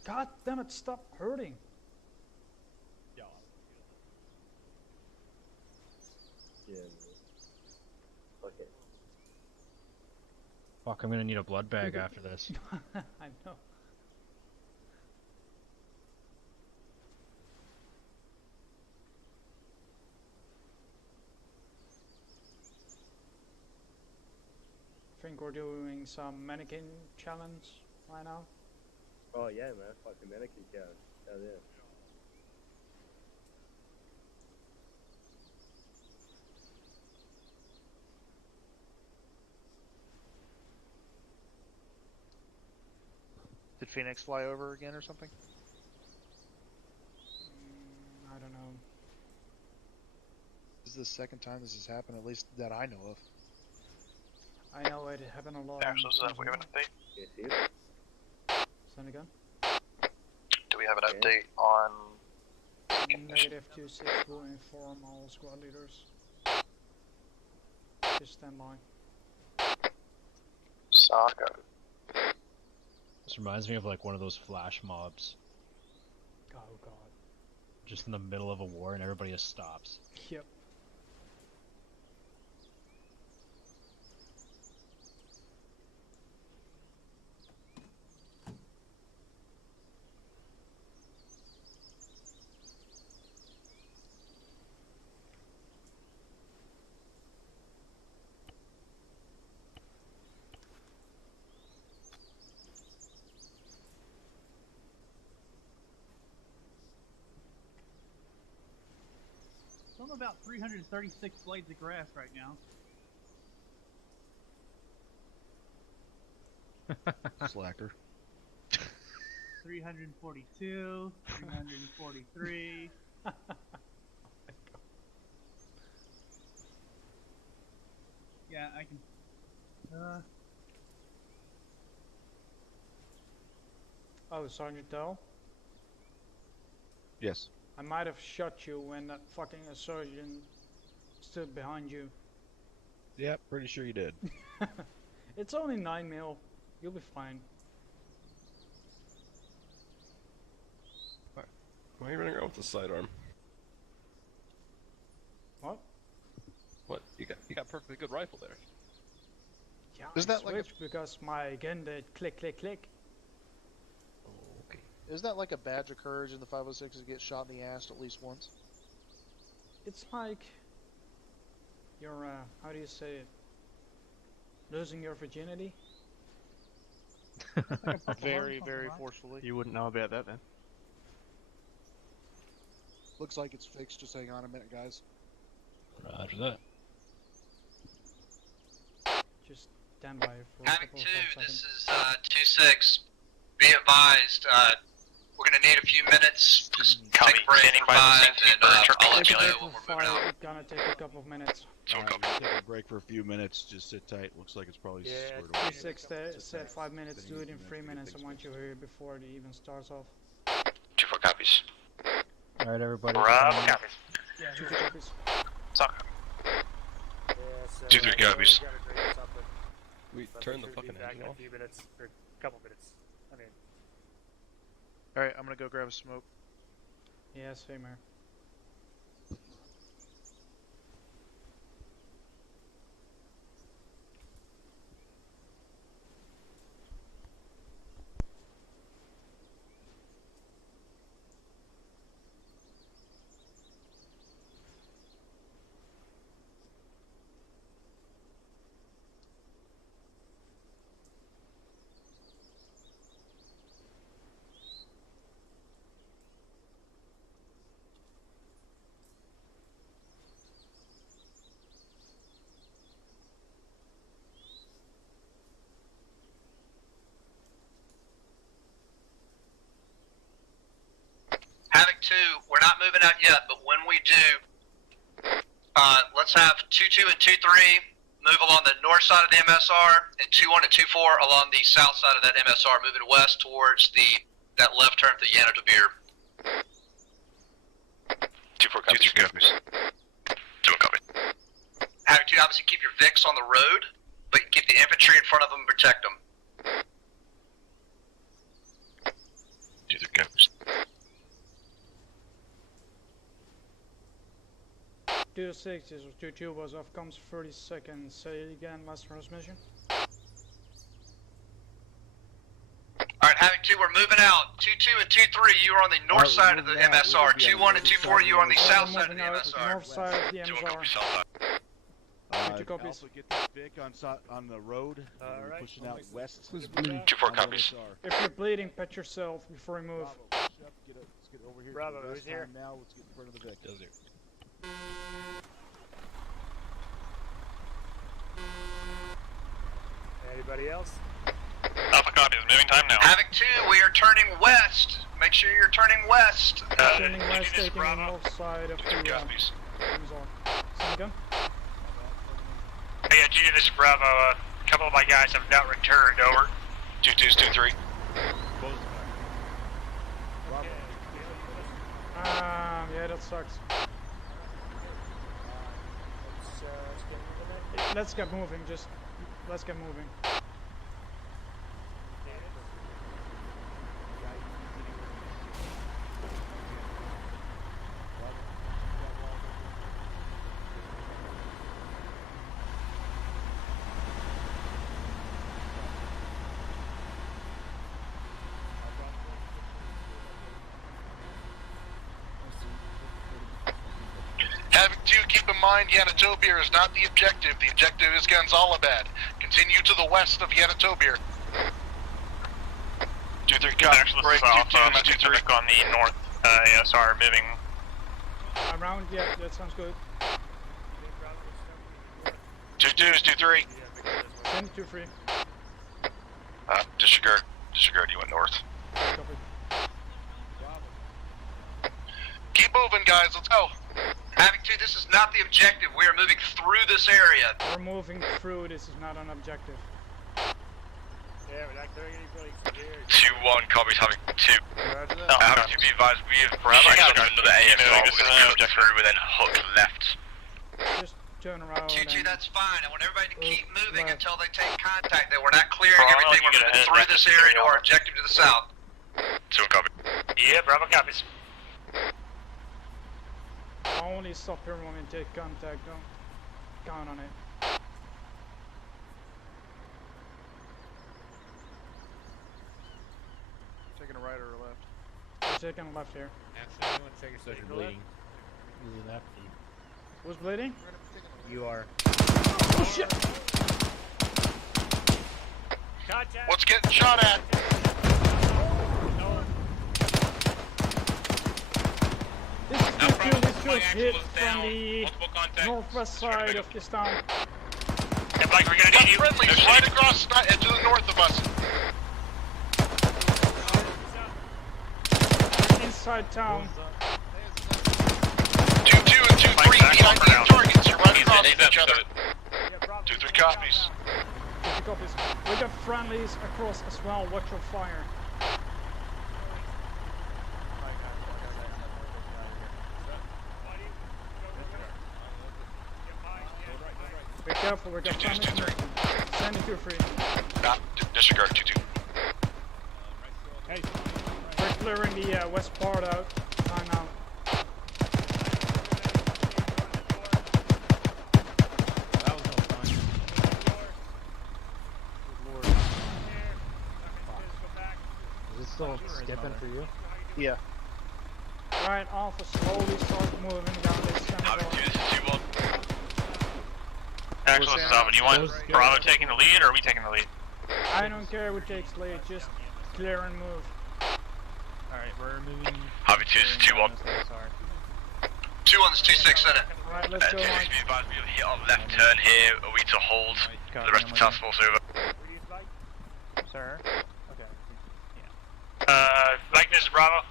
God damn it, stop hurting. Yeah. Okay. Fuck, I'm gonna need a blood bag after this. I know. I think we're doing some mannequin challenge right now. Oh yeah, man. Fucking mannequin count. Hell yeah. Did Phoenix fly over again or something? I don't know. This is the second time this has happened, at least that I know of. I know it happened a lot. Actually, we have an update. You see it? Send again. Do we have an update on Negative 2-6 will inform all squad leaders. Just stand by. Saka? This reminds me of like one of those flash mobs. Oh god. just in the middle of a war and everybody just stops. Yep. So I'm about 336 blades of grass right now. Slacker. 342, 343. Yeah, I can. Oh, Sergeant Tell? Yes. I might have shot you when that fucking sergeant stood behind you. Yep, pretty sure you did. It's only 9 mil. You'll be fine. Why are you running around with the sidearm? What? What? You got perfectly good rifle there. Yeah, Isn't I that like a- switched because my gun did click, click, click. Isn't that like a badge of courage in the 506 to get shot in the ass at least once? It's like you're, how do you say it? Losing your virginity? Very, very forcefully. You wouldn't know about that then. Looks like it's fixed. Just hang on a minute, guys. Roger that. Just stand by for Havoc a 2, couple of this seconds. is 2-6. Be advised, we're gonna need a few minutes. Just take a break for 5, and I'll let you know when we're moving out. It's gonna take a couple of minutes. Alright, we'll take a break for a few minutes. Just sit tight. Looks like it's probably squared away. 2-6 said 5 minutes, do it in 3 minutes. I want you here before it even starts off. 2-4 copies. Alright, everybody. Bravo copies. Yeah, 2 copies. Suck. 2-3 copies. We turn the fucking engine in a off. few minutes, or a couple minutes. I mean, Alright, I'm gonna go grab a smoke. Yeah, same here. Havoc 2, we're not moving out yet, but when we do, let's have 2-2 and 2-3 move along the north side of the MSR, and 2-1 and 2-4 along the south side of that MSR, moving west towards that left turn for the Yano Beer. 2-4 copies. 2-3 copies. 2-1 copy. Havoc 2, obviously keep your Vicks on the road, but keep the infantry in front of them and protect them. 2-3 copies. 2-6 is 2-2 was off, comes 30 seconds. Say it again, last transmission. Alright, Havoc 2, we're moving out. 2-2 and 2-3, you are on the north side of the MSR. 2-1 and 2-4, you are on the south side of the MSR. North side of the MSR. Also get that Vic on the road. Alright. Pushing out west. 2-4 copies. If you're bleeding, pet yourself before you move. Bravo, push up, let's get over here. Bravo, to the who's west here? time now. Let's get in front of the Vic. Does it? anybody else? Alpha copies, moving time now. Havoc 2, we are turning west. Make sure you're turning west. Turning west, taking the north side of the MSR. Same gun? Hey, GD, this is Bravo. A couple of my guys have not returned, over. 2-2s, 2-3. Yeah, that sucks. Let's get moving, just let's get moving. Havoc 2, keep in mind Yanatobir is not the objective. The objective is Gonzalabad. Continue to the west of Yanatobir. 2-3, copy. Break 2-2, 2-3. On the north ASR moving. Around, yeah, that sounds good. 2-2 is 2-3. Send 2-3. Disregard. Disregard, you went north. Copy. Keep moving, guys, let's go. Havoc 2, this is not the objective. We are moving through this area. We're moving through, this is not an objective. Yeah, we're not doing anybody clear. 2-1, copies Havoc 2. Havoc 2, be advised, we have another ASR with a cut through and then hook left. Just turn around. 2-2, that's fine. I want everybody to keep moving until they take contact. That we're not clearing everything. We're moving through this area to our objective to the south. 2-1, copy. Yeah, Bravo copies. I'll only stop here when we take contact, don't count on it. Taking a right or a left? We're taking a left here. Actually, you want to check your social bleeding. Who's bleeding? You are. Oh shit! What's getting shot at? This is good. This just hit from the northwest side of this town. Yeah, Mike, we're gonna need you. Friendly's right across to the north of us. Inside town. 2-2 and 2-3 behind targets. You're right across each other. 2-3 copies. 50 copies. We got friendlies across as well. Watch your fire. Be careful, we got friendlies. Send it to free. Disregard 2-2. Hey. We're clearing the west part out. Time now. Is it still skipping for you? Yeah. Alright, Alpha, slowly start moving down this channel. Actual Salvin, you want Bravo taking the lead, or are we taking the lead? I don't care who takes lead, just clear and move. Alright, we're moving. Havoc 2 is 2-1. 2-1's 2-6 in it. Alright, let's go, Be Mike. advised, we'll hit our left turn here. Are we to hold? The rest of the task force over. Sir? Okay. Mike, this is Bravo.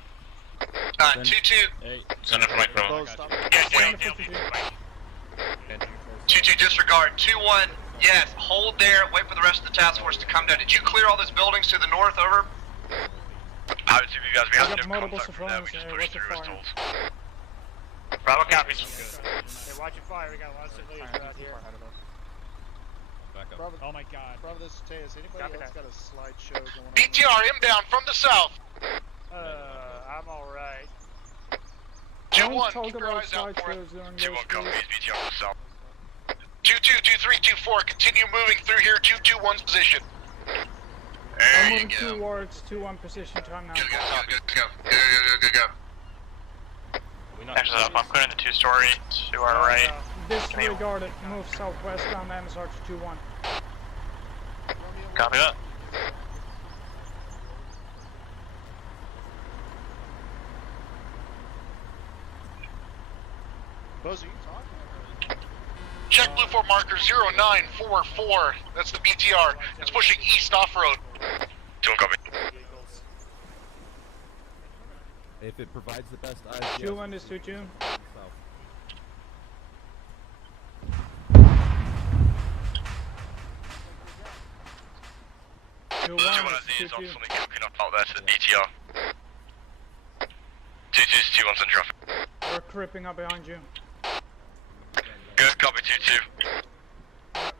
2-2. Hey. Send it for Mike, Bravo. Yeah, Dale, 2-2, disregard. 2-1, yes, hold there, wait for the rest of the task force to come down. Did you clear all those buildings to the north, over? Havoc 2, you guys, we have got no multiple contact from there. We just pushed through as told. Bravo copies. Hey, watch your fire. We got lots of leads out here. Bravo, Oh my god. Bravo, this is Tejas. Anybody else got a slideshow going on? BTR inbound from the south. I'm alright. 2-1, keep your eyes out for it. 2-1 copies, BTR from the south. 2-2, 2-3, 2-4, continue moving through here, 2-2-1's position. I'm moving towards 2-1 position time now. Go. Actually, I'm clearing the two-story to our right. Disregard it. Move southwest down the MSR to 2-1. Copy that. Bozo, you talking? Check Blue 4 marker 0944. That's the BTR. It's pushing east off-road. 2-1 copy. If it provides the best eyes. 2-1 is 2-2. Something looking up out there to the BTR. 2-2 is 2-1's in traffic. We're creeping up behind you. Good, copy 2-2.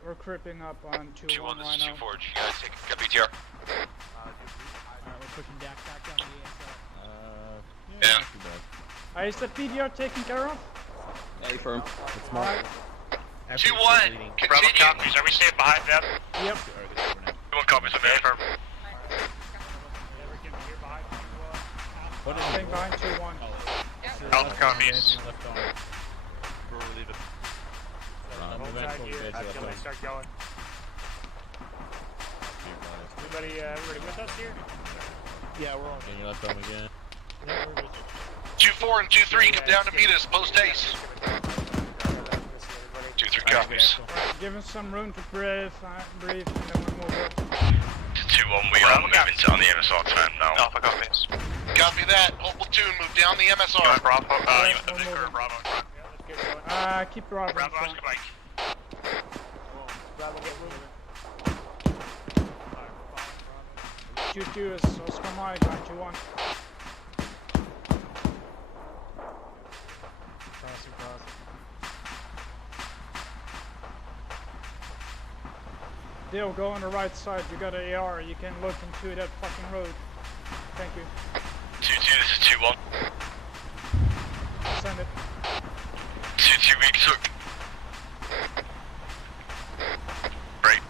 We're creeping up on 2-1 2-1, right this is now. 2-4. You guys take a BTR. Alright, we're pushing back down the ASR. Yeah. Is the PDR taken care of? Hey, firm. It's Alright. 2-1, Bravo continue. copies. Are we staying behind them? Yep. 2-1 copies, I'm firm. Staying behind 2-1. Alpha copies. leaving. Hold tight here until they start going. Everybody with us here? Yeah, we're on. Can you let them again? Yeah, we're good. 2-4 and 2-3, come down to meet us, post haste. 2-3 copies. Give us some room to breathe, and then we'll move up. 2-1, we are moving down the MSR turn now. Alpha copies. Copy that. Whole platoon, move down the MSR. You want Bravo? You want the Vic or Bravo in front? Keep Bravo. Bravo, Oscar Mike. Bravo, get moving. 2-2 is Oscar Mike, 9-2-1. Crossing. Dale, go on the right side. You got an AR. You can look into that fucking road. Thank you. 2-2, this is 2-1. Send it. 2-2, we took. Right.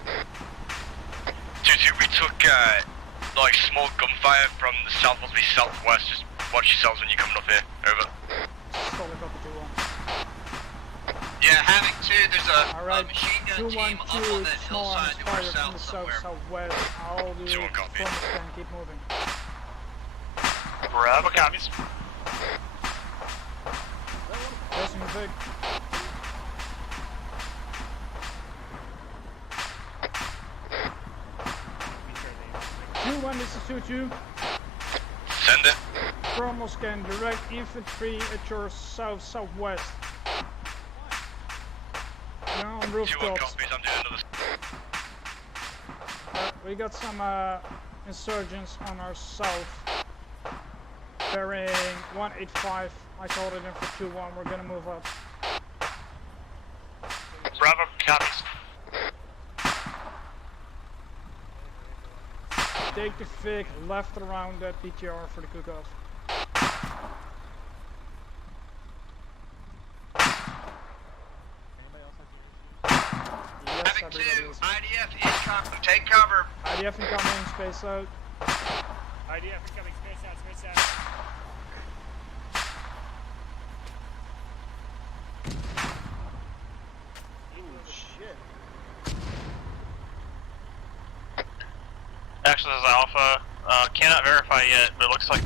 2-2, we took like small gunfire from the southwest. Just watch yourselves when you're coming up here. Over. Solid copy 2-1. Yeah, Havoc 2, there's a machine gun 2-1-2, team up on that small hillside to our arms fire from south the somewhere. southwest. I'll do 2-1 copy. can keep moving. Bravo copies. Pressing big. This is 2-2. Send it. Promo scan, direct infantry at your southwest. Now on 2-1 rooftops. copies, I'm doing another. We got some insurgents on our south. Bearing 185. I called it in for 2-1. We're gonna move up. Bravo copies. Take the fig left around that PTR for the cook-off. Yes, Havoc 2, IDF incoming, take cover. IDF incoming, space out. IDF incoming, space out. Shit. Actually, this is Alpha. Cannot verify yet, but it looks like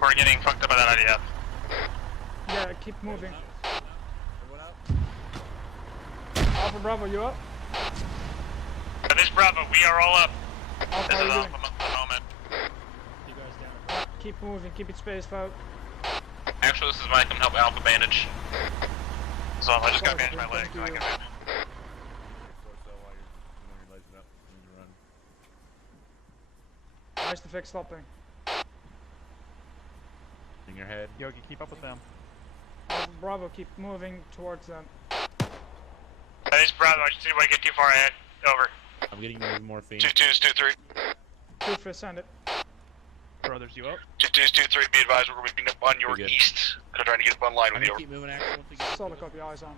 we're getting fucked up by that IDF. Yeah, keep moving. Alpha Bravo, you up? This is Bravo, we are all up. Alpha, This how is you Alpha doing? at the moment. You guys down. Keep moving, keep it spaced out. Actually, this is Mike, I'm helping Alpha bandage. So I just got bandaged my leg. Thank you. Nice to fix stopping. In your head. Yogi, keep up with them. Alpha Bravo, keep moving towards them. This is Bravo, I just didn't want to get too far ahead. Over. I'm getting you morphine. 2-2s, 2-3. 2-5, send it. Brothers, you up? 2-2s, 2-3, be advised, we're moving up on your We're good. east. I'm trying to get up on line I'm with gonna you. keep moving actually once we get Solid copy, eyes on.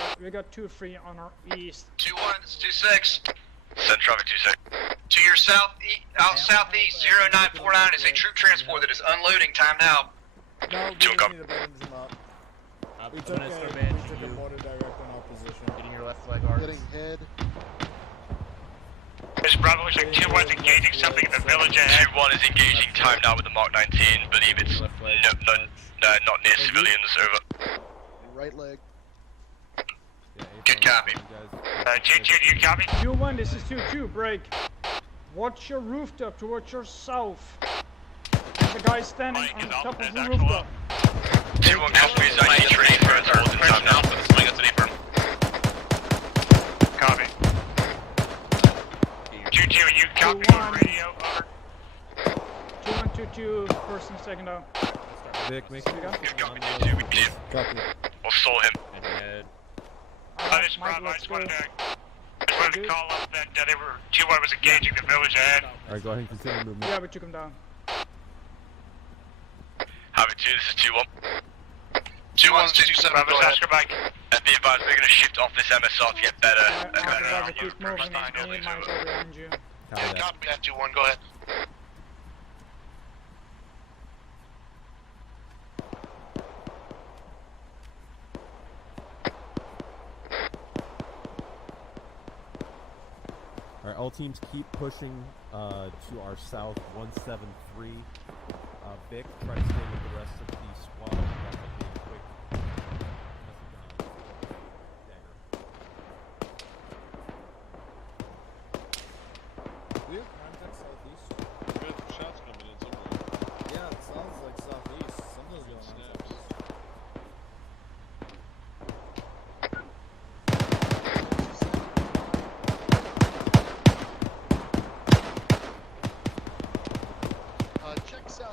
Alright, we got 2-3 on our east. 2-1, this is 2-6. Send traffic 2-6. To your southeast, 0949 is a troop transport that is unloading. Time now. No, we just need to bend him up. We took a mortar direct on our position. Getting your left leg arcs. Getting head. This is Bravo, looks like 2-1's engaging something in the village ahead. 2-1 is engaging time now with the Mark 19. Believe it's not near civilians. Over. Right leg. Good copy. 2-2, do you copy? 2-1, this is 2-2, break. Watch your rooftop towards your south. And the guy standing Mike on is the up, top of is the actual rooftop. 2-1 copies, I need training for its holding time now. Copy. 2-2, you copy 2-1. radio, over. 2-1-2-2, first and second down. Vic, make You got it? Good copy, 2-2, we did. Copy. We'll stall him. in your head. This is Mike, Bravo, I let's just go. wanted to call up that 2-1 was engaging the village ahead. Alright, go ahead and continue movement. Yeah, we took him down. Havoc 2, this is 2-1. 2-1's 2-7, Bravo's go ahead. Oscar Mike. And be advised, we're going to shift off this MSR to get better. Bravo, keep moving. Me and Mike are behind you. Yeah, copy that, 2-1, go ahead. All teams keep pushing to our south 173 Vic. Try to stay with the rest of the squad. That's a big quick. We have contact southeast. We have shots coming in somewhere. Yeah, it sounds like southeast. Something's going on southeast.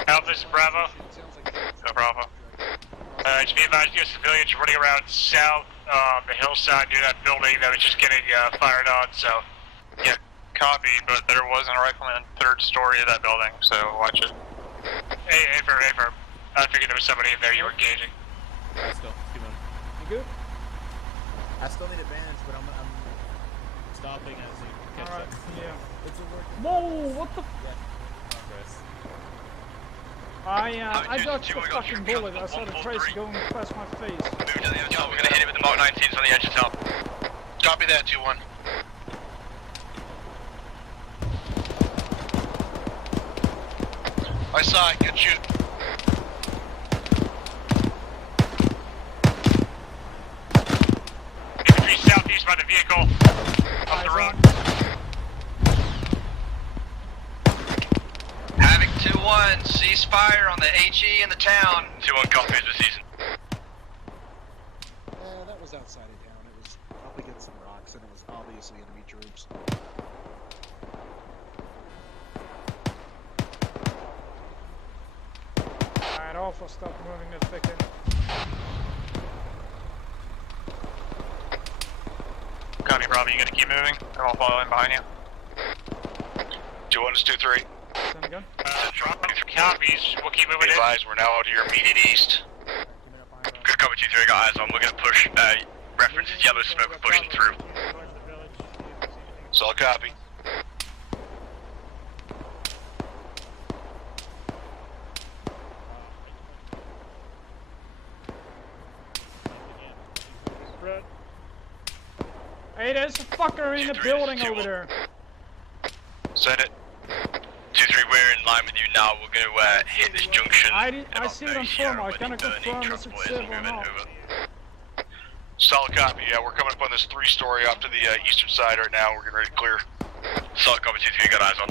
Alpha, this is Bravo. No Bravo. Just be advised, you civilians running around south, the hillside near that building that was just getting fired on, so. Yeah, copy, but there wasn't a rifleman in the third story of that building, so watch it. Hey, firm. I figured there was somebody in there you were engaging. Let's go. Keep on. You good? I still need advantage, but I'm stopping as you catch Alright, up. yeah. It's a work. Whoa, what the? Yeah. Progress. I dodged the fucking bullet. I saw the tracer going past my face. Move to the other top. We're gonna hit it with the Mark 19s on the edge of town. Copy that, 2-1. I saw it. Good shoot. Infantry southeast by the vehicle. Up the road. Havoc 2-1, ceasefire on the HE in the town. 2-1 copies this season. That was outside of town. It was up against some rocks, and it was obviously enemy troops. Alright, Alpha, stop moving the thicket. Copy, Bravo, you gotta keep moving. I won't follow in behind you. 2-1 is 2-3. Send again. Drop copies. We'll keep moving in. Advise, we're now out to your immediate east. Good cover, 2-3, got eyes on. We're gonna push, references yellow smoke, we're pushing through. Solid copy. Hey, there's a fucker in the building over there. Send it. 2-3, we're in line with you now. We're gonna hit this junction. I see it on film. I cannot confirm if it's civil or not. Solid copy, yeah, we're coming up on this 3-story off to the eastern side right now. We're getting ready to clear. Solid copy, 2-3, got eyes on.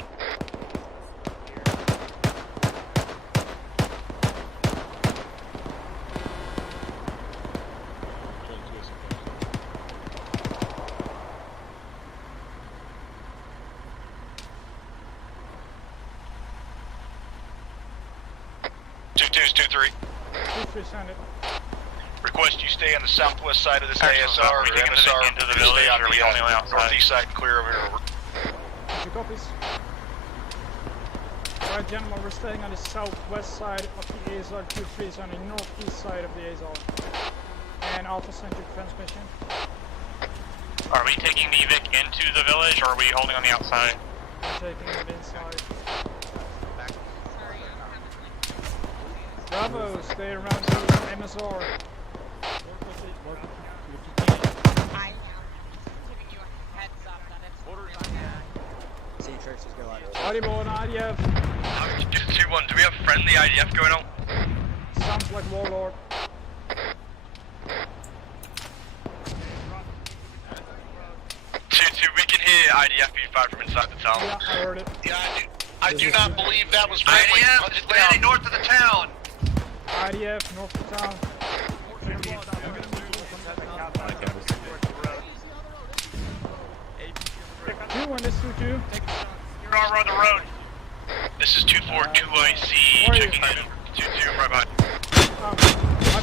Request you stay on the southwest side of this ASR or we taking MSR. into the village, stay on or we only outside? northeast side and clear over here. Over. Two copies. Alright, gentlemen, we're staying on the southwest side of the ASR. 2-3 is on the northeast side of the ASR. And Alpha sent you transmission. Are we taking the Vic into the village, or are we holding on the outside? We're taking it inside. Bravo, stay around the MSR. Audible on IDF. 2-1, do we have friendly IDF going on? Sounds like Warlord. We can hear IDF being fired from inside the town. Yeah, I heard it. Yeah, I do not believe that was friendly. IDF is landing north of the town. IDF, north of town. 2-1, this is 2-2. You're on the road. This is 242IC checking in. 2-2, right behind. I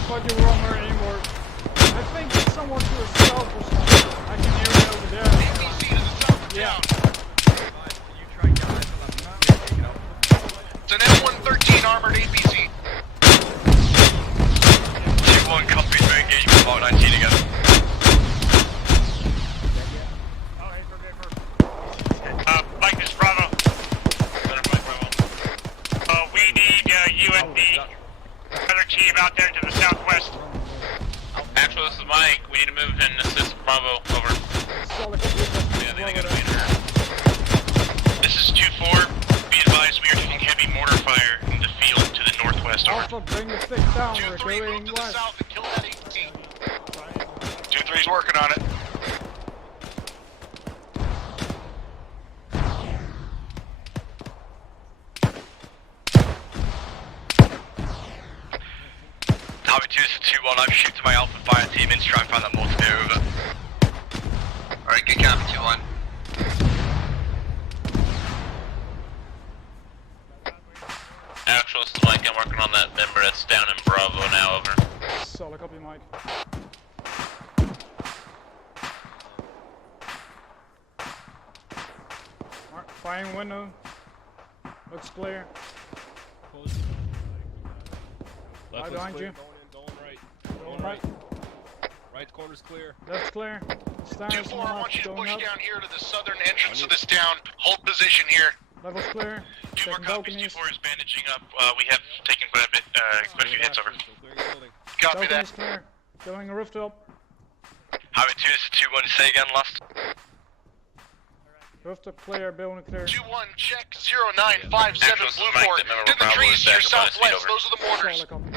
thought you were on there anymore. I think it's somewhere to the south or something. I can hear it over there. ABC to the south of town. It's an F-113 armored APC. 2-1 copies, we're engaging with Mark 19 again. Mike, this is Bravo. We need UND. Another team out there to the southwest. Actually, this is Mike. We need to move and assist Bravo. Over. Yeah, they got 2-4, be advised we are taking heavy mortar fire in the field to the northwest. Over. Alpha, bring the stick down. We're 2-3, going move to the west. south and kill that 18. 2-3's working on it. Havoc 2, this is 2-1. I've shipped to my Alpha fire team in to try and find that mortar, over. Alright, good copy, 2-1. Actual, this is Mike. I'm working on that member that's down in Bravo now, over. Solid copy, Mike. Alright, firing window. Looks clear. Left Right one's behind clear, you. going right. Going right. Right corner's clear. Left's clear. Stairs 2-4, I want you to push up. down here to the southern entrance of this town. Hold position here. Level's clear. 2 more Second copies, balconies. 2-4 is bandaging up. We have taken quite a few hits over. Copy that. Balcony's clear. Going rooftop. Havoc 2, this is 2-1. Say again, last. Rooftop clear. Building clear. 2-1, check 0957 Actual, Blue Mike, Fort. that member To the Bravo trees is to your back up on his feet, southwest. over. Those are the mortars. Solid copy.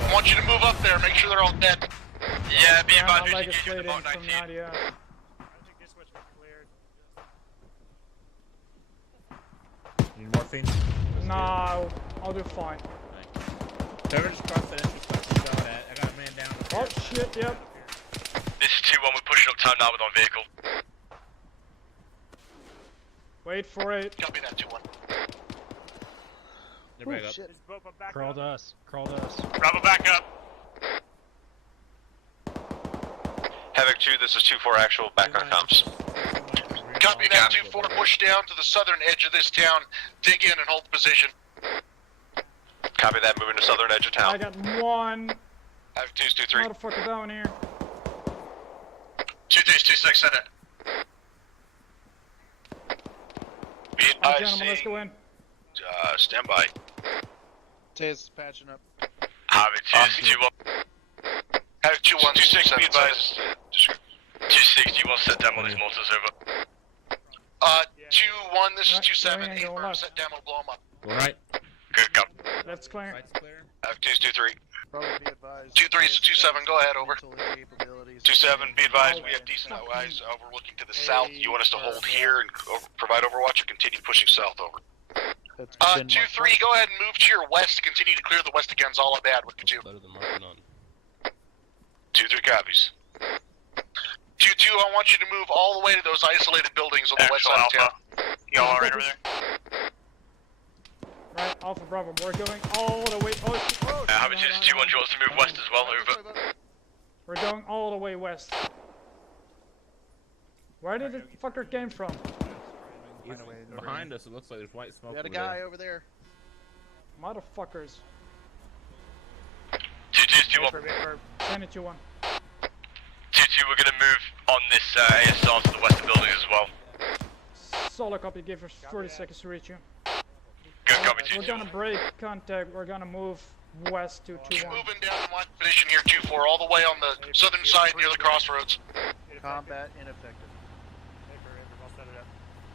I want you to move up there. Make sure they're all dead. Yeah, be Yeah, advised, my we're leg is engaging bleeding about from 19. Nadia. Need morphine? No, I'll do fine. Whoever just confidential stuff you got at. I got a man down. Oh shit, yep. This is 2-1. We're pushing up time now with our vehicle. Wait for it. Copy that 2-1. They're back up. Is Boba back Crawl up? to us. Crawl to us. Bravo back up. Havoc 2, this is 2-4 actual. Back on comms. Copy that 2-4. Push down to the southern edge of this town. Dig in and hold position. Copy that. Moving to southern edge of I town. got one Havoc 2's 2-3. motherfucker down here. 2-3's 2-6. Send it. Be Alright, advised. gentlemen, let's go in. Stand by. Tay's patching up. Havoc 2, this is 2-1. Havoc 2-1. 2-6. Be advised. 2-6, you want to set down all these mortars, over. 2-1. This is Right, 2-7. going 8 left. firm. Set down. We'll blow them up. Go right. Good, cop. Left's clear. Right's clear. Havoc 2's 2-3. Probably be advised. 2-3's 2-7. Go ahead. Over. 2-7, be advised, we have decent eyes overlooking to the south. You want us to hold here and provide overwatch or continue pushing south over? 2-3, go ahead and move to your west. Continue to clear the west against all bad with 2. Better than marking on. 2-3 copies. 2-2, I want you to move all the way to those isolated buildings on the west side of town. Y'all alright over there? Right, Alpha Bravo. We're going all the way. Oh, Havoc 2, this is 2-1. You want us to move west as well, over. we're going all the way west. Where did the fucker came from? He's behind us. It looks like there's white smoke. We got a over guy there. over there. Motherfuckers. 2-2 is 2-1. Send it to 1. 2-2, we're gonna move on this ASR to the western building as well. Solid copy. Give us 30 seconds to reach you. Good copy, We're 2-2. gonna break contact. We're gonna move west to Keep 2-1. moving down in my position here, 2-4, all the way on the southern side near the crossroads. Combat ineffective.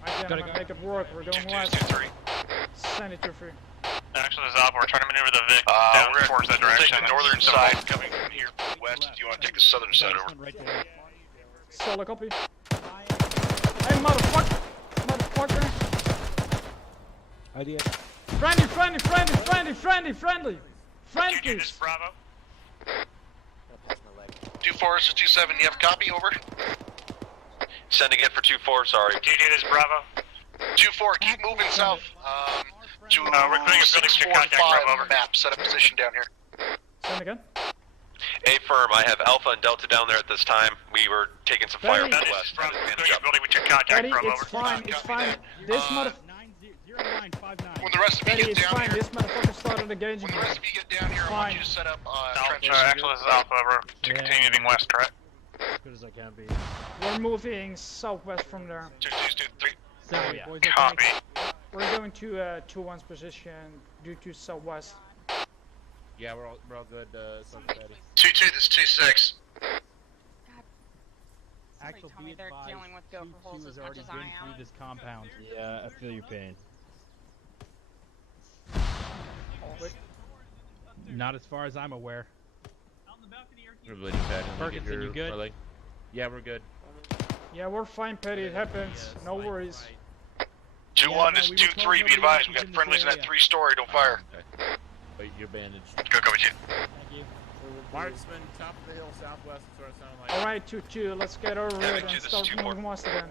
Alright, gentlemen, make it work. We're going 2-2's west. 2-3. Send it to 3. Actually, this is Alpha. We're trying to maneuver the Vic We're down gonna towards that we'll direction. take the northern side coming from here from the west. Do you want to take the southern side over? Solid copy. Hey, motherfucker! Motherfucker! Idea. Friendly! Friendly! You this Bravo? 2-4, this is 2-7. You have a copy? Over. Sending it for 2-4. Sorry. Do you do this Bravo? 2-4, keep moving south. To we're clearing a building 6, to 4, contact 5 Bravo, on the map. Set up position down here. Send again. A firm, I have Alpha and Delta down there at this time. We were taking some fire from That the is west. Bravo. We're clearing a building. We took contact Daddy, from, it's over. fine. It's fine. This mother. 0959. When the rest of you Daddy, get it's down fine. here, This motherfucker started engaging when the me. rest of you get down here, I want you to set up trenches. Actually, this is Alpha. We're to continue moving west, correct? As good as I can be. We're moving southwest from there. 2-2, 2-3. Sorry, boys. Copy. We're going to 2-1's position due to southwest. Yeah, we're all good, Son Daddy. 2-2, this is 2-6. Actual told me they're dealing with gopher holes as much as I am. this compound. Yeah, I feel your pain. Not as far as I'm aware. Everybody back. Ferguson, you good? Yeah, we're good. Yeah, we're fine, Petty. It happens. No worries. 2-1, this is 2-3. Be advised, we got friendlies in that 3-story. Don't fire. Wait, you're bandaged. Go, cover you. Thank you. Marksman, top of the hill, southwest, is what it sounded like. Alright, 2-2. Let's get over it and start moving west again.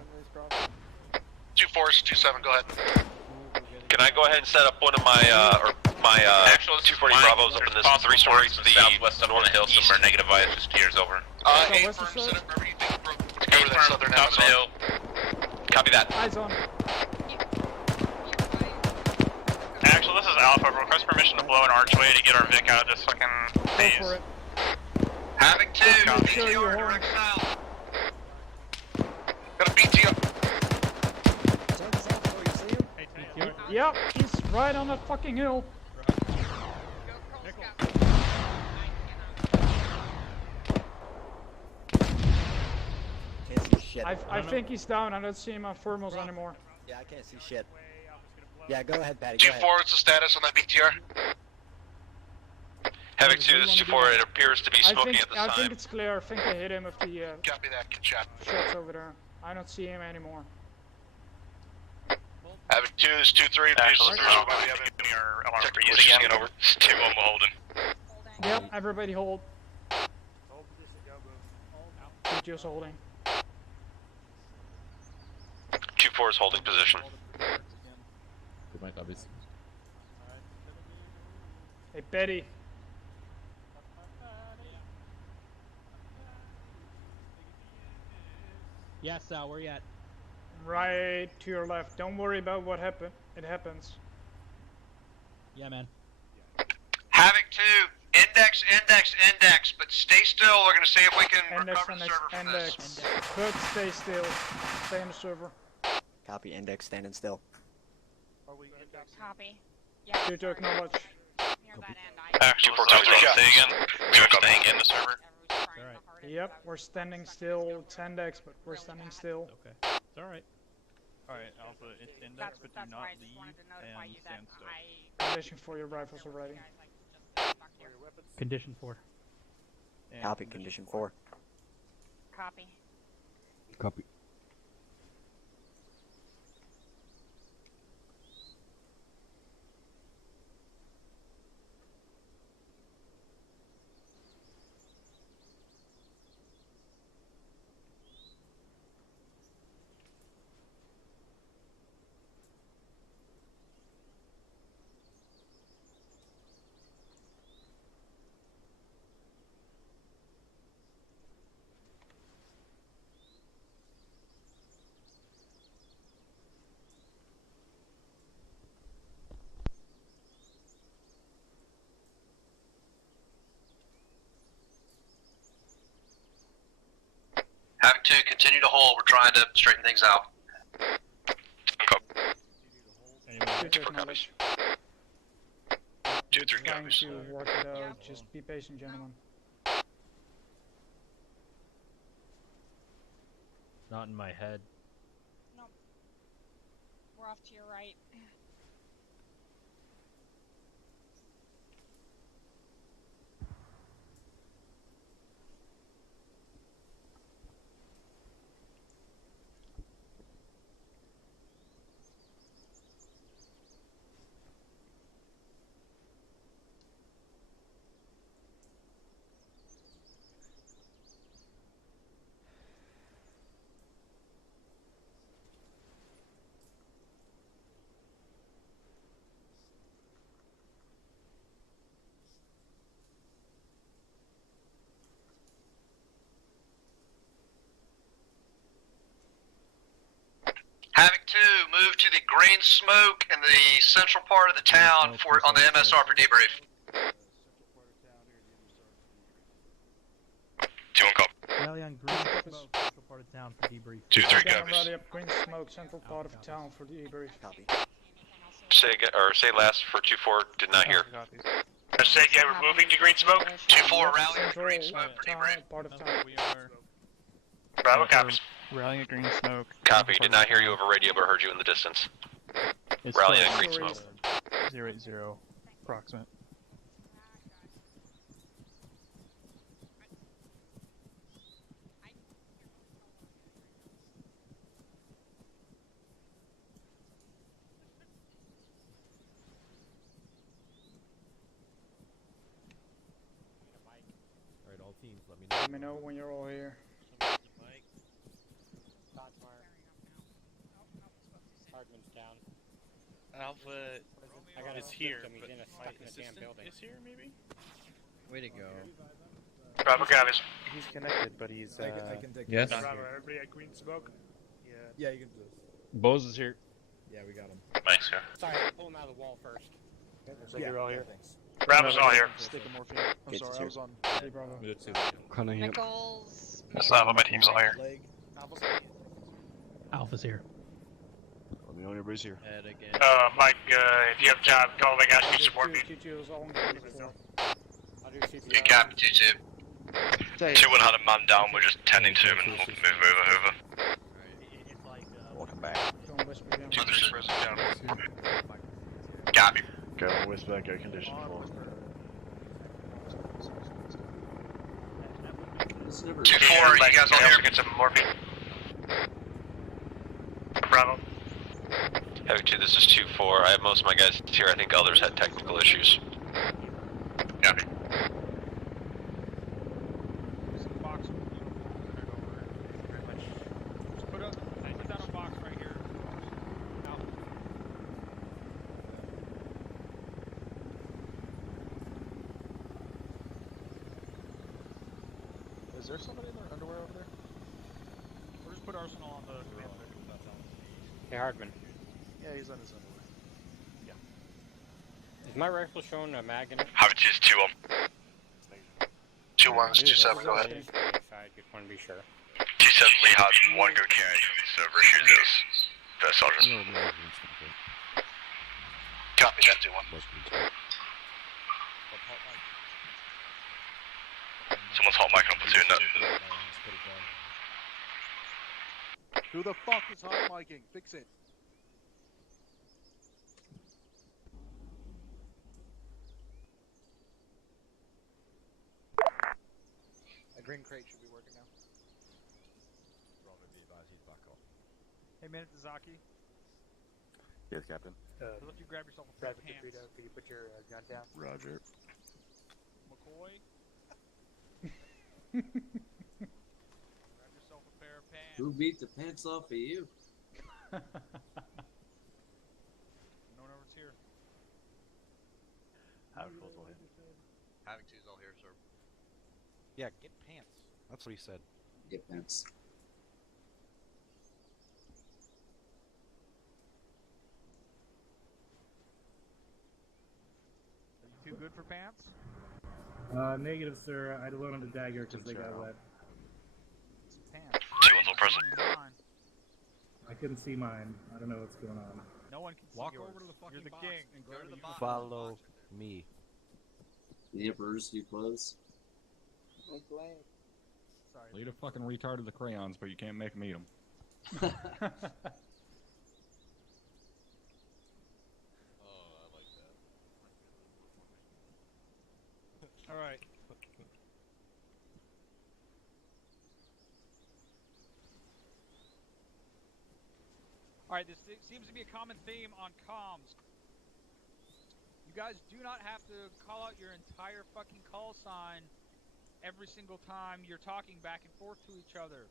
2-4, 2-7, go ahead. Can I go ahead and set up one of my actual 240 Bravos up in this 3-story to the southwest up on the hill somewhere negative IS just peers over. A firm, set up wherever you think to cover that southern top of the hill. Copy that. Eyes on. Actually, this is Alpha. Request permission to blow an archway to get our Vic out of this fucking phase. Go for it. Havoc 2, BTR direct south. Got a BTR. Yep, he's right on that fucking hill. Can't see shit. I think he's down. I don't see him on thermals anymore. Yeah, I can't see shit. Yeah, go ahead, Patty. 2-4, what's the status on that BTR? Havoc 2, this is 2-4, it appears to be smoking at the I time. think it's clear. I think I hit him with the Copy that, good shot. shots over there. I don't see him anymore. Havoc 2, this is 2-3. Actually, Please, we have your alarm for use Pushing again. it over. 2-1 Beholden. Yep, everybody hold. Keep just holding. 2-4 is holding position. Good my copies. Hey, Betty. Yeah, Sal, where you at? Right to your left. Don't worry about what happened. It happens. Yeah, man. Havoc 2, index, but stay still. We're gonna see if we can recover the server from this. Good, stay still. Stay on the server. Copy, index, standing still. Copy. Yeah. Due to acknowledge. Near that end, Actually, 2-4, say again. We are staying in the server. Alright. Yep, we're standing still. It's index, but we're standing still. Okay. It's alright. Alright, Alpha, it's index, but do not leave and stand still. Condition for your rifles already. Condition 4. Copy, condition 4. Copy. Copy. Havoc 2, continue to hold. We're trying to straighten things out. Due to acknowledge. 2-3 Trying copies. to work it out. Just be patient, gentlemen. Not in my head. Nope. We're off to your right. Havoc 2, move to the green smoke in the central part of the town on the MSR for debrief. 2-1 call. Rally on green smoke, central part of town for debrief. 2-3 Down, copies. rally up green smoke, central part of town for the debrief. Copy. Say again, or say last for 2-4, did not hear. Say again, we're moving to green smoke. 2-4, rally to Central green smoke for debrief. part of town. We are Bravo copies. Rallying at green smoke. Copy. Did not hear you over radio, but heard you in the distance. It's Rallying at green smoke. 080, approximate. Alright, all teams, let me know. Let me know when you're all here. Hardman's down. Alpha is here, but he's in a fight in a damn building. is here, maybe? Way to go. Bravo copies. He's connected, but he's, I can take Yes. it. Bravo, everybody at green smoke? Yeah, you can do this. Bose is here. Yeah, we got him. Nice, sir. Sorry, pull him out of the wall first. You're all here. Thanks. Bravo's all here. Stick of morphine. I'm Gates sorry, is I was here. on. Hey, Bravo. We did too. Nichols. Alpha, my team's all here. Leg. Alpha's here. Let me know when everybody's here. Head again. Mike, if you have time, call the guys, need support me. Q2 is all in before. I'll do CPR. You copy, 2-2. 2-1 had a man down, we're just tending to him and we'll move over. Welcome back. Don't whisper down. 2-3 down. Copy. Okay, I'll whisk back air condition for 2-4, you guys all here? Get some morphine. Bravo. Havoc 2, this is 2-4. I have most of my guys here. I think others had technical issues. Copy. Put down a box right here. Is there somebody in their underwear over there? Or just put Arsenal on the command center. Hey, Hardman. Yeah, he's on his underwear. Is my rifle showing a mag in it? Havoc 2 is 2-1. 2-1 is 2-7, go ahead. Side, just want to be sure. 2-7 Lehigh, 1 go carry from the server. Here's this. First sergeant. Copy that 2-1. Someone's hot mic on platoon that. Who the fuck is hot micing? Fix it. A green crate should be working now. Hey, Minutazaki. Yes, Captain. So if you grab yourself a pair of Private pants. Defeato, could you put your gun down? Roger. McCoy. Grab yourself a pair of pants. Who beat the pants off of you? No one over's here. Havoc 4's all here. Havoc 2 is all here, sir. Yeah, get pants. That's what he said. Get pants. Are you too good for pants? Negative, sir. I loaned a dagger because they got wet. Pants. 2-1's all present. I couldn't see mine. I don't know what's going on. No one can Walk see yours. over to the fucking You're the box king. and Go to the box. Follow me. The Emperor's new clothes. Sorry. Well, you're the fucking retard of the crayons, but you can't make them eat them. All right. All right, this seems to be a common theme on comms. You guys do not have to call out your entire fucking call sign every single time you're talking back and forth to each other.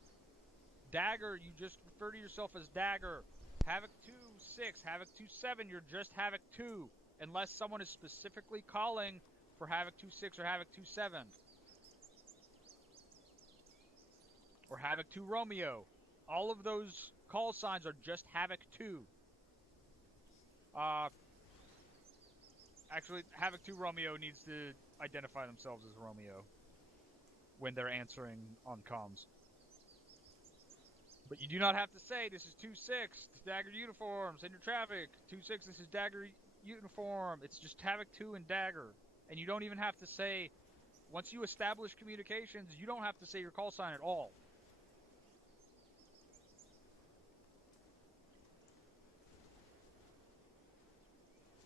Dagger, you just refer to yourself as Dagger. Havoc 2-6, Havoc 2-7, you're just Havoc 2, unless someone is specifically calling for Havoc 2-6 or Havoc 2-7. Or Havoc 2 Romeo. All of those call signs are just Havoc 2. Actually, Havoc 2 Romeo needs to identify themselves as Romeo when they're answering on comms. But you do not have to say, this is 2-6, Dagger uniform, send your traffic. 2-6, this is Dagger uniform. It's just Havoc 2 and Dagger. And you don't even have to say, once you establish communications, you don't have to say your call sign at all.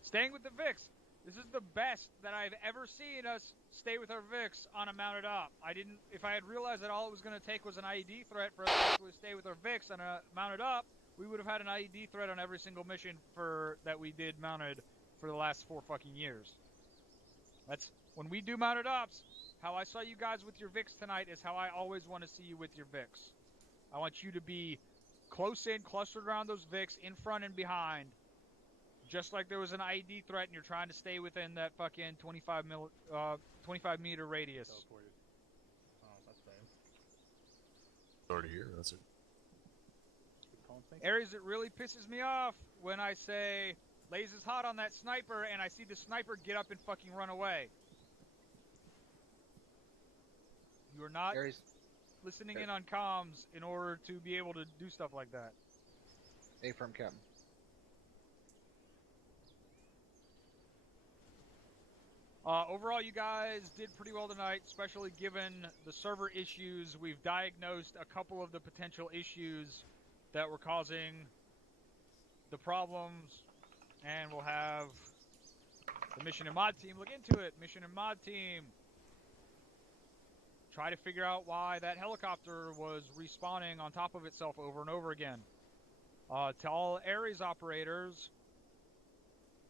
Staying with the VIX. This is the best that I've ever seen us stay with our VIX on a mounted op. If I had realized that all it was going to take was an IED threat for us to actually stay with our VIX on a mounted op, we would have had an IED threat on every single mission that we did mounted for the last 4 fucking years. That's, when we do mounted ops, how I saw you guys with your VIX tonight is how I always want to see you with your VIX. I want you to be close in, clustered around those VIX, in front and behind. Just like there was an IED threat and you're trying to stay within that fucking 25 meter radius. Oh, that's bad. Already here, that's it. Areas that really pisses me off when I say, Lays is hot on that sniper, and I see the sniper get up and fucking run away. You are not listening in on comms in order to be able to do stuff like that. A-firm, Captain. Overall, you guys did pretty well tonight, especially given the server issues. We've diagnosed a couple of the potential issues that were causing the problems, and we'll have the mission and mod team look into it. Mission and mod team, try to figure out why that helicopter was respawning on top of itself over and over again. To all Ares operators,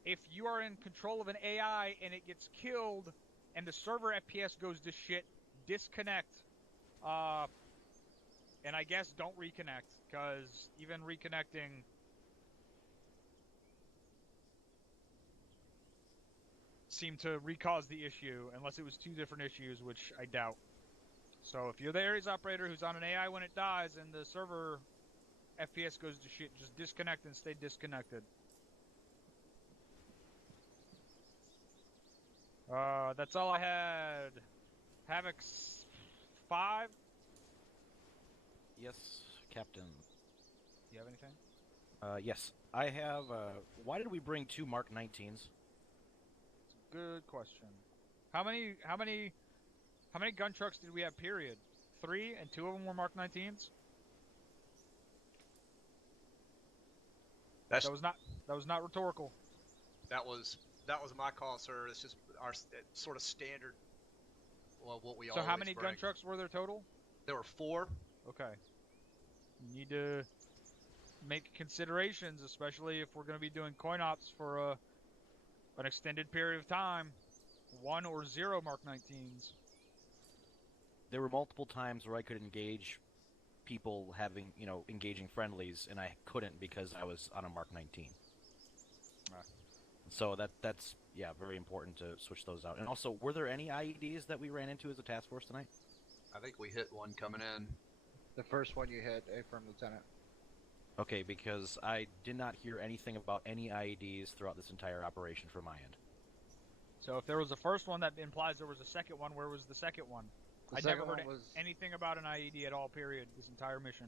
if you are in control of an AI and it gets killed and the server FPS goes to shit, disconnect. And I guess don't reconnect, because even reconnecting seemed to recause the issue, unless it was 2 different issues, which I doubt. So if you're the Ares operator who's on an AI when it dies and the server FPS goes to shit, just disconnect and stay disconnected. That's all I had. Havoc 5? Yes, Captain. Do you have anything? Yes. I have, why did we bring 2 Mark 19s? Good question. How many gun trucks did we have, period? 3, and 2 of them were Mark 19s? That was not rhetorical. That was my call, sir. It's just our sort of standard. Well, what we So how many gun trucks were there total? There were 4. Okay. You need to make considerations, especially if we're going to be doing coin ops for an extended period of time. 1 or 0 Mark 19s. There were multiple times where I could engage people engaging friendlies, and I couldn't because I was on a Mark 19. So that's very important to switch those out. And also, were there any IEDs that we ran into as a task force tonight? I think we hit one coming in. The first one you hit, A-firm, Lieutenant. Okay, because I did not hear anything about any IEDs throughout this entire operation from my end. So if there was a first one, that implies there was a second one. Where was the second one? I never heard anything about an IED at all, period, this entire mission.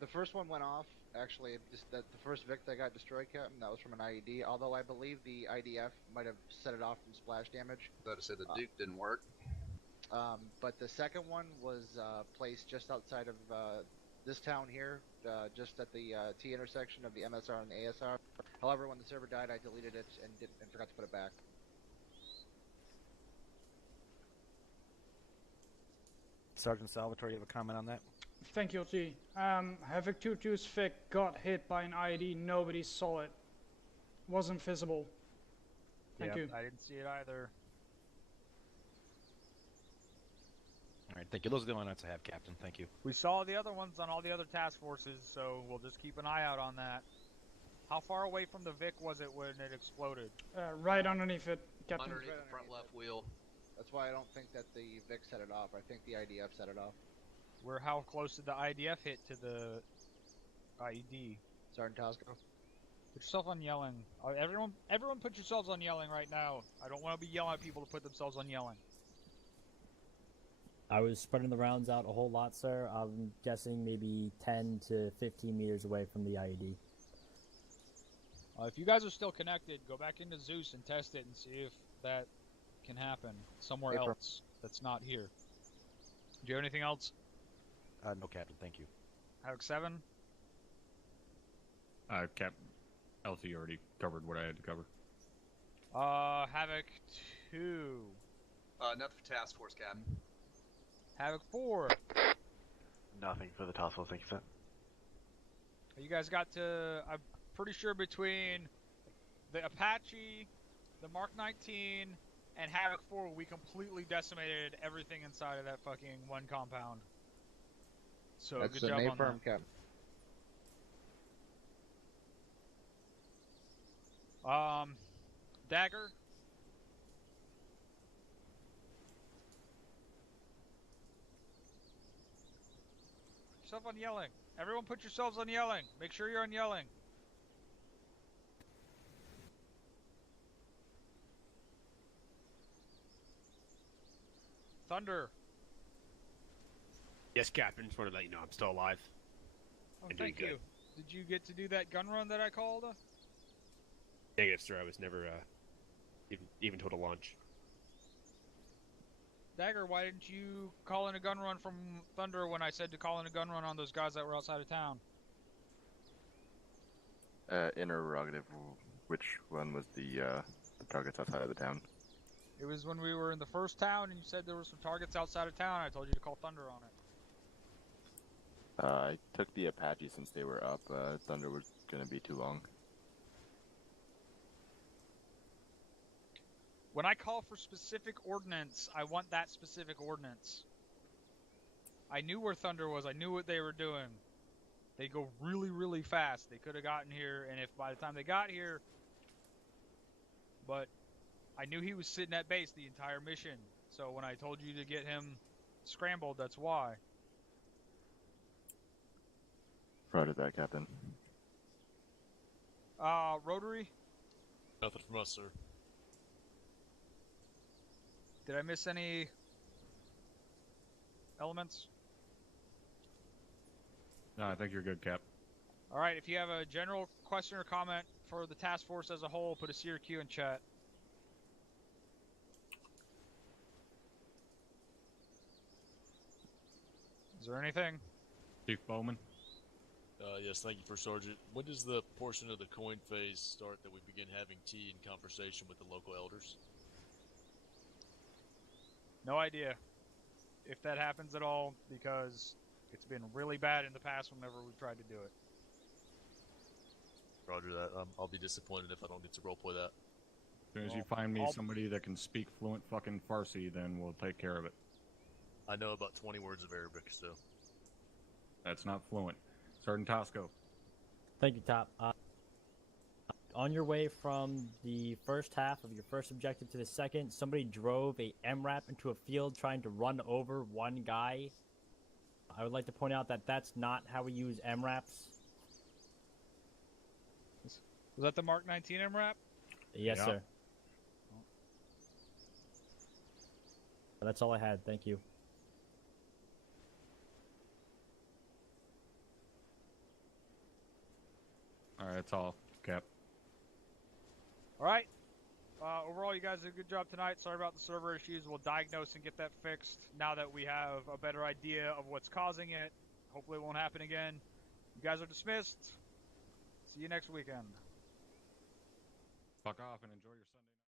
The first one went off, actually, the first Vic that got destroyed, Captain, that was from an IED, although I believe the IDF might have set it off from splash damage. I thought it said the Duke didn't work. But the second one was placed just outside of this town here, just at the T intersection of the MSR and the ASR. However, when the server died, I deleted it and forgot to put it back. Sergeant Salvatore, you have a comment on that? Thank you, T. Havoc 2-2's Vic got hit by an IED. Nobody saw it. Wasn't visible. Thank you. I didn't see it either. Alright, thank you. Those are the only notes I have, Captain. Thank you. We saw the other ones on all the other task forces, so we'll just keep an eye out on that. How far away from the Vic was it when it exploded? Right underneath it, Captain. Underneath the front left wheel. That's why I don't think that the Vic set it off. I think the IDF set it off. How close did the IDF hit to the IED? Sergeant Tosco? Put yourself on yelling. Everyone put yourselves on yelling right now. I don't want to be yelling at people to put themselves on yelling. I was spreading the rounds out a whole lot, sir. I'm guessing maybe 10 to 15 meters away from the IED. If you guys are still connected, go back into Zeus and test it and see if that can happen somewhere else that's not here. Do you have anything else? No, Captain. Thank you. Havoc 7? Cap, LT already covered what I had to cover. Havoc 2. Nothing for task force, Captain. Havoc 4. Nothing for the task force, thank you, sir. You guys got to, I'm pretty sure between the Apache, the Mark 19, and Havoc 4, we completely decimated everything inside of that fucking one compound. So That's good an job A on firm, that. Captain. Dagger. Put yourself on yelling. Everyone put yourselves on yelling. Make sure you're on yelling. Thunder. Yes, Captain. Just wanted to let you know I'm still alive. Oh, and doing thank good. you. Did you get to do that gun run that I called? Negative, sir. I was never even told to launch. Dagger, why didn't you call in a gun run from Thunder when I said to call in a gun run on those guys that were outside of town? Interrogative. Which one was the targets outside of the town? It was when we were in the first town and you said there were some targets outside of town. I told you to call Thunder on it. I took the Apache since they were up. Thunder was gonna be too long. When I call for specific ordnance, I want that specific ordnance. I knew where Thunder was. I knew what they were doing. They go really, really fast. They could have gotten here, and if by the time they got here... But I knew he was sitting at base the entire mission. So when I told you to get him scrambled, that's why. Roger that, Captain. Rotary? Nothing from us, sir. Did I miss any elements? No, I think you're good, Cap. Alright, if you have a general question or comment for the task force as a whole, put a CRQ in chat. Is there anything? Chief Bowman? Yes, thank you, First Sergeant. When does the portion of the coin phase start that we begin having tea and conversation with the local elders? No idea if that happens at all, because it's been really bad in the past whenever we've tried to do it. Roger that. I'll be disappointed if I don't get to roleplay that. As soon as you find me somebody that can speak fluent fucking Farsi, then we'll take care of it. I know about 20 words of Arabic, so... That's not fluent. Sergeant Tosco. Thank you, Top. On your way from the first half of your first objective to the second, somebody drove a MRAP into a field trying to run over one guy. I would like to point out that that's not how we use MRAPs. Was that the Mark 19 MRAP? Yes, Yeah. sir. That's all I had. Thank you. Alright, that's all, Cap. Alright. Overall, you guys did a good job tonight. Sorry about the server issues. We'll diagnose and get that fixed now that we have a better idea of what's causing it. Hopefully it won't happen again. You guys are dismissed. See you next weekend. Fuck off and enjoy your Sunday.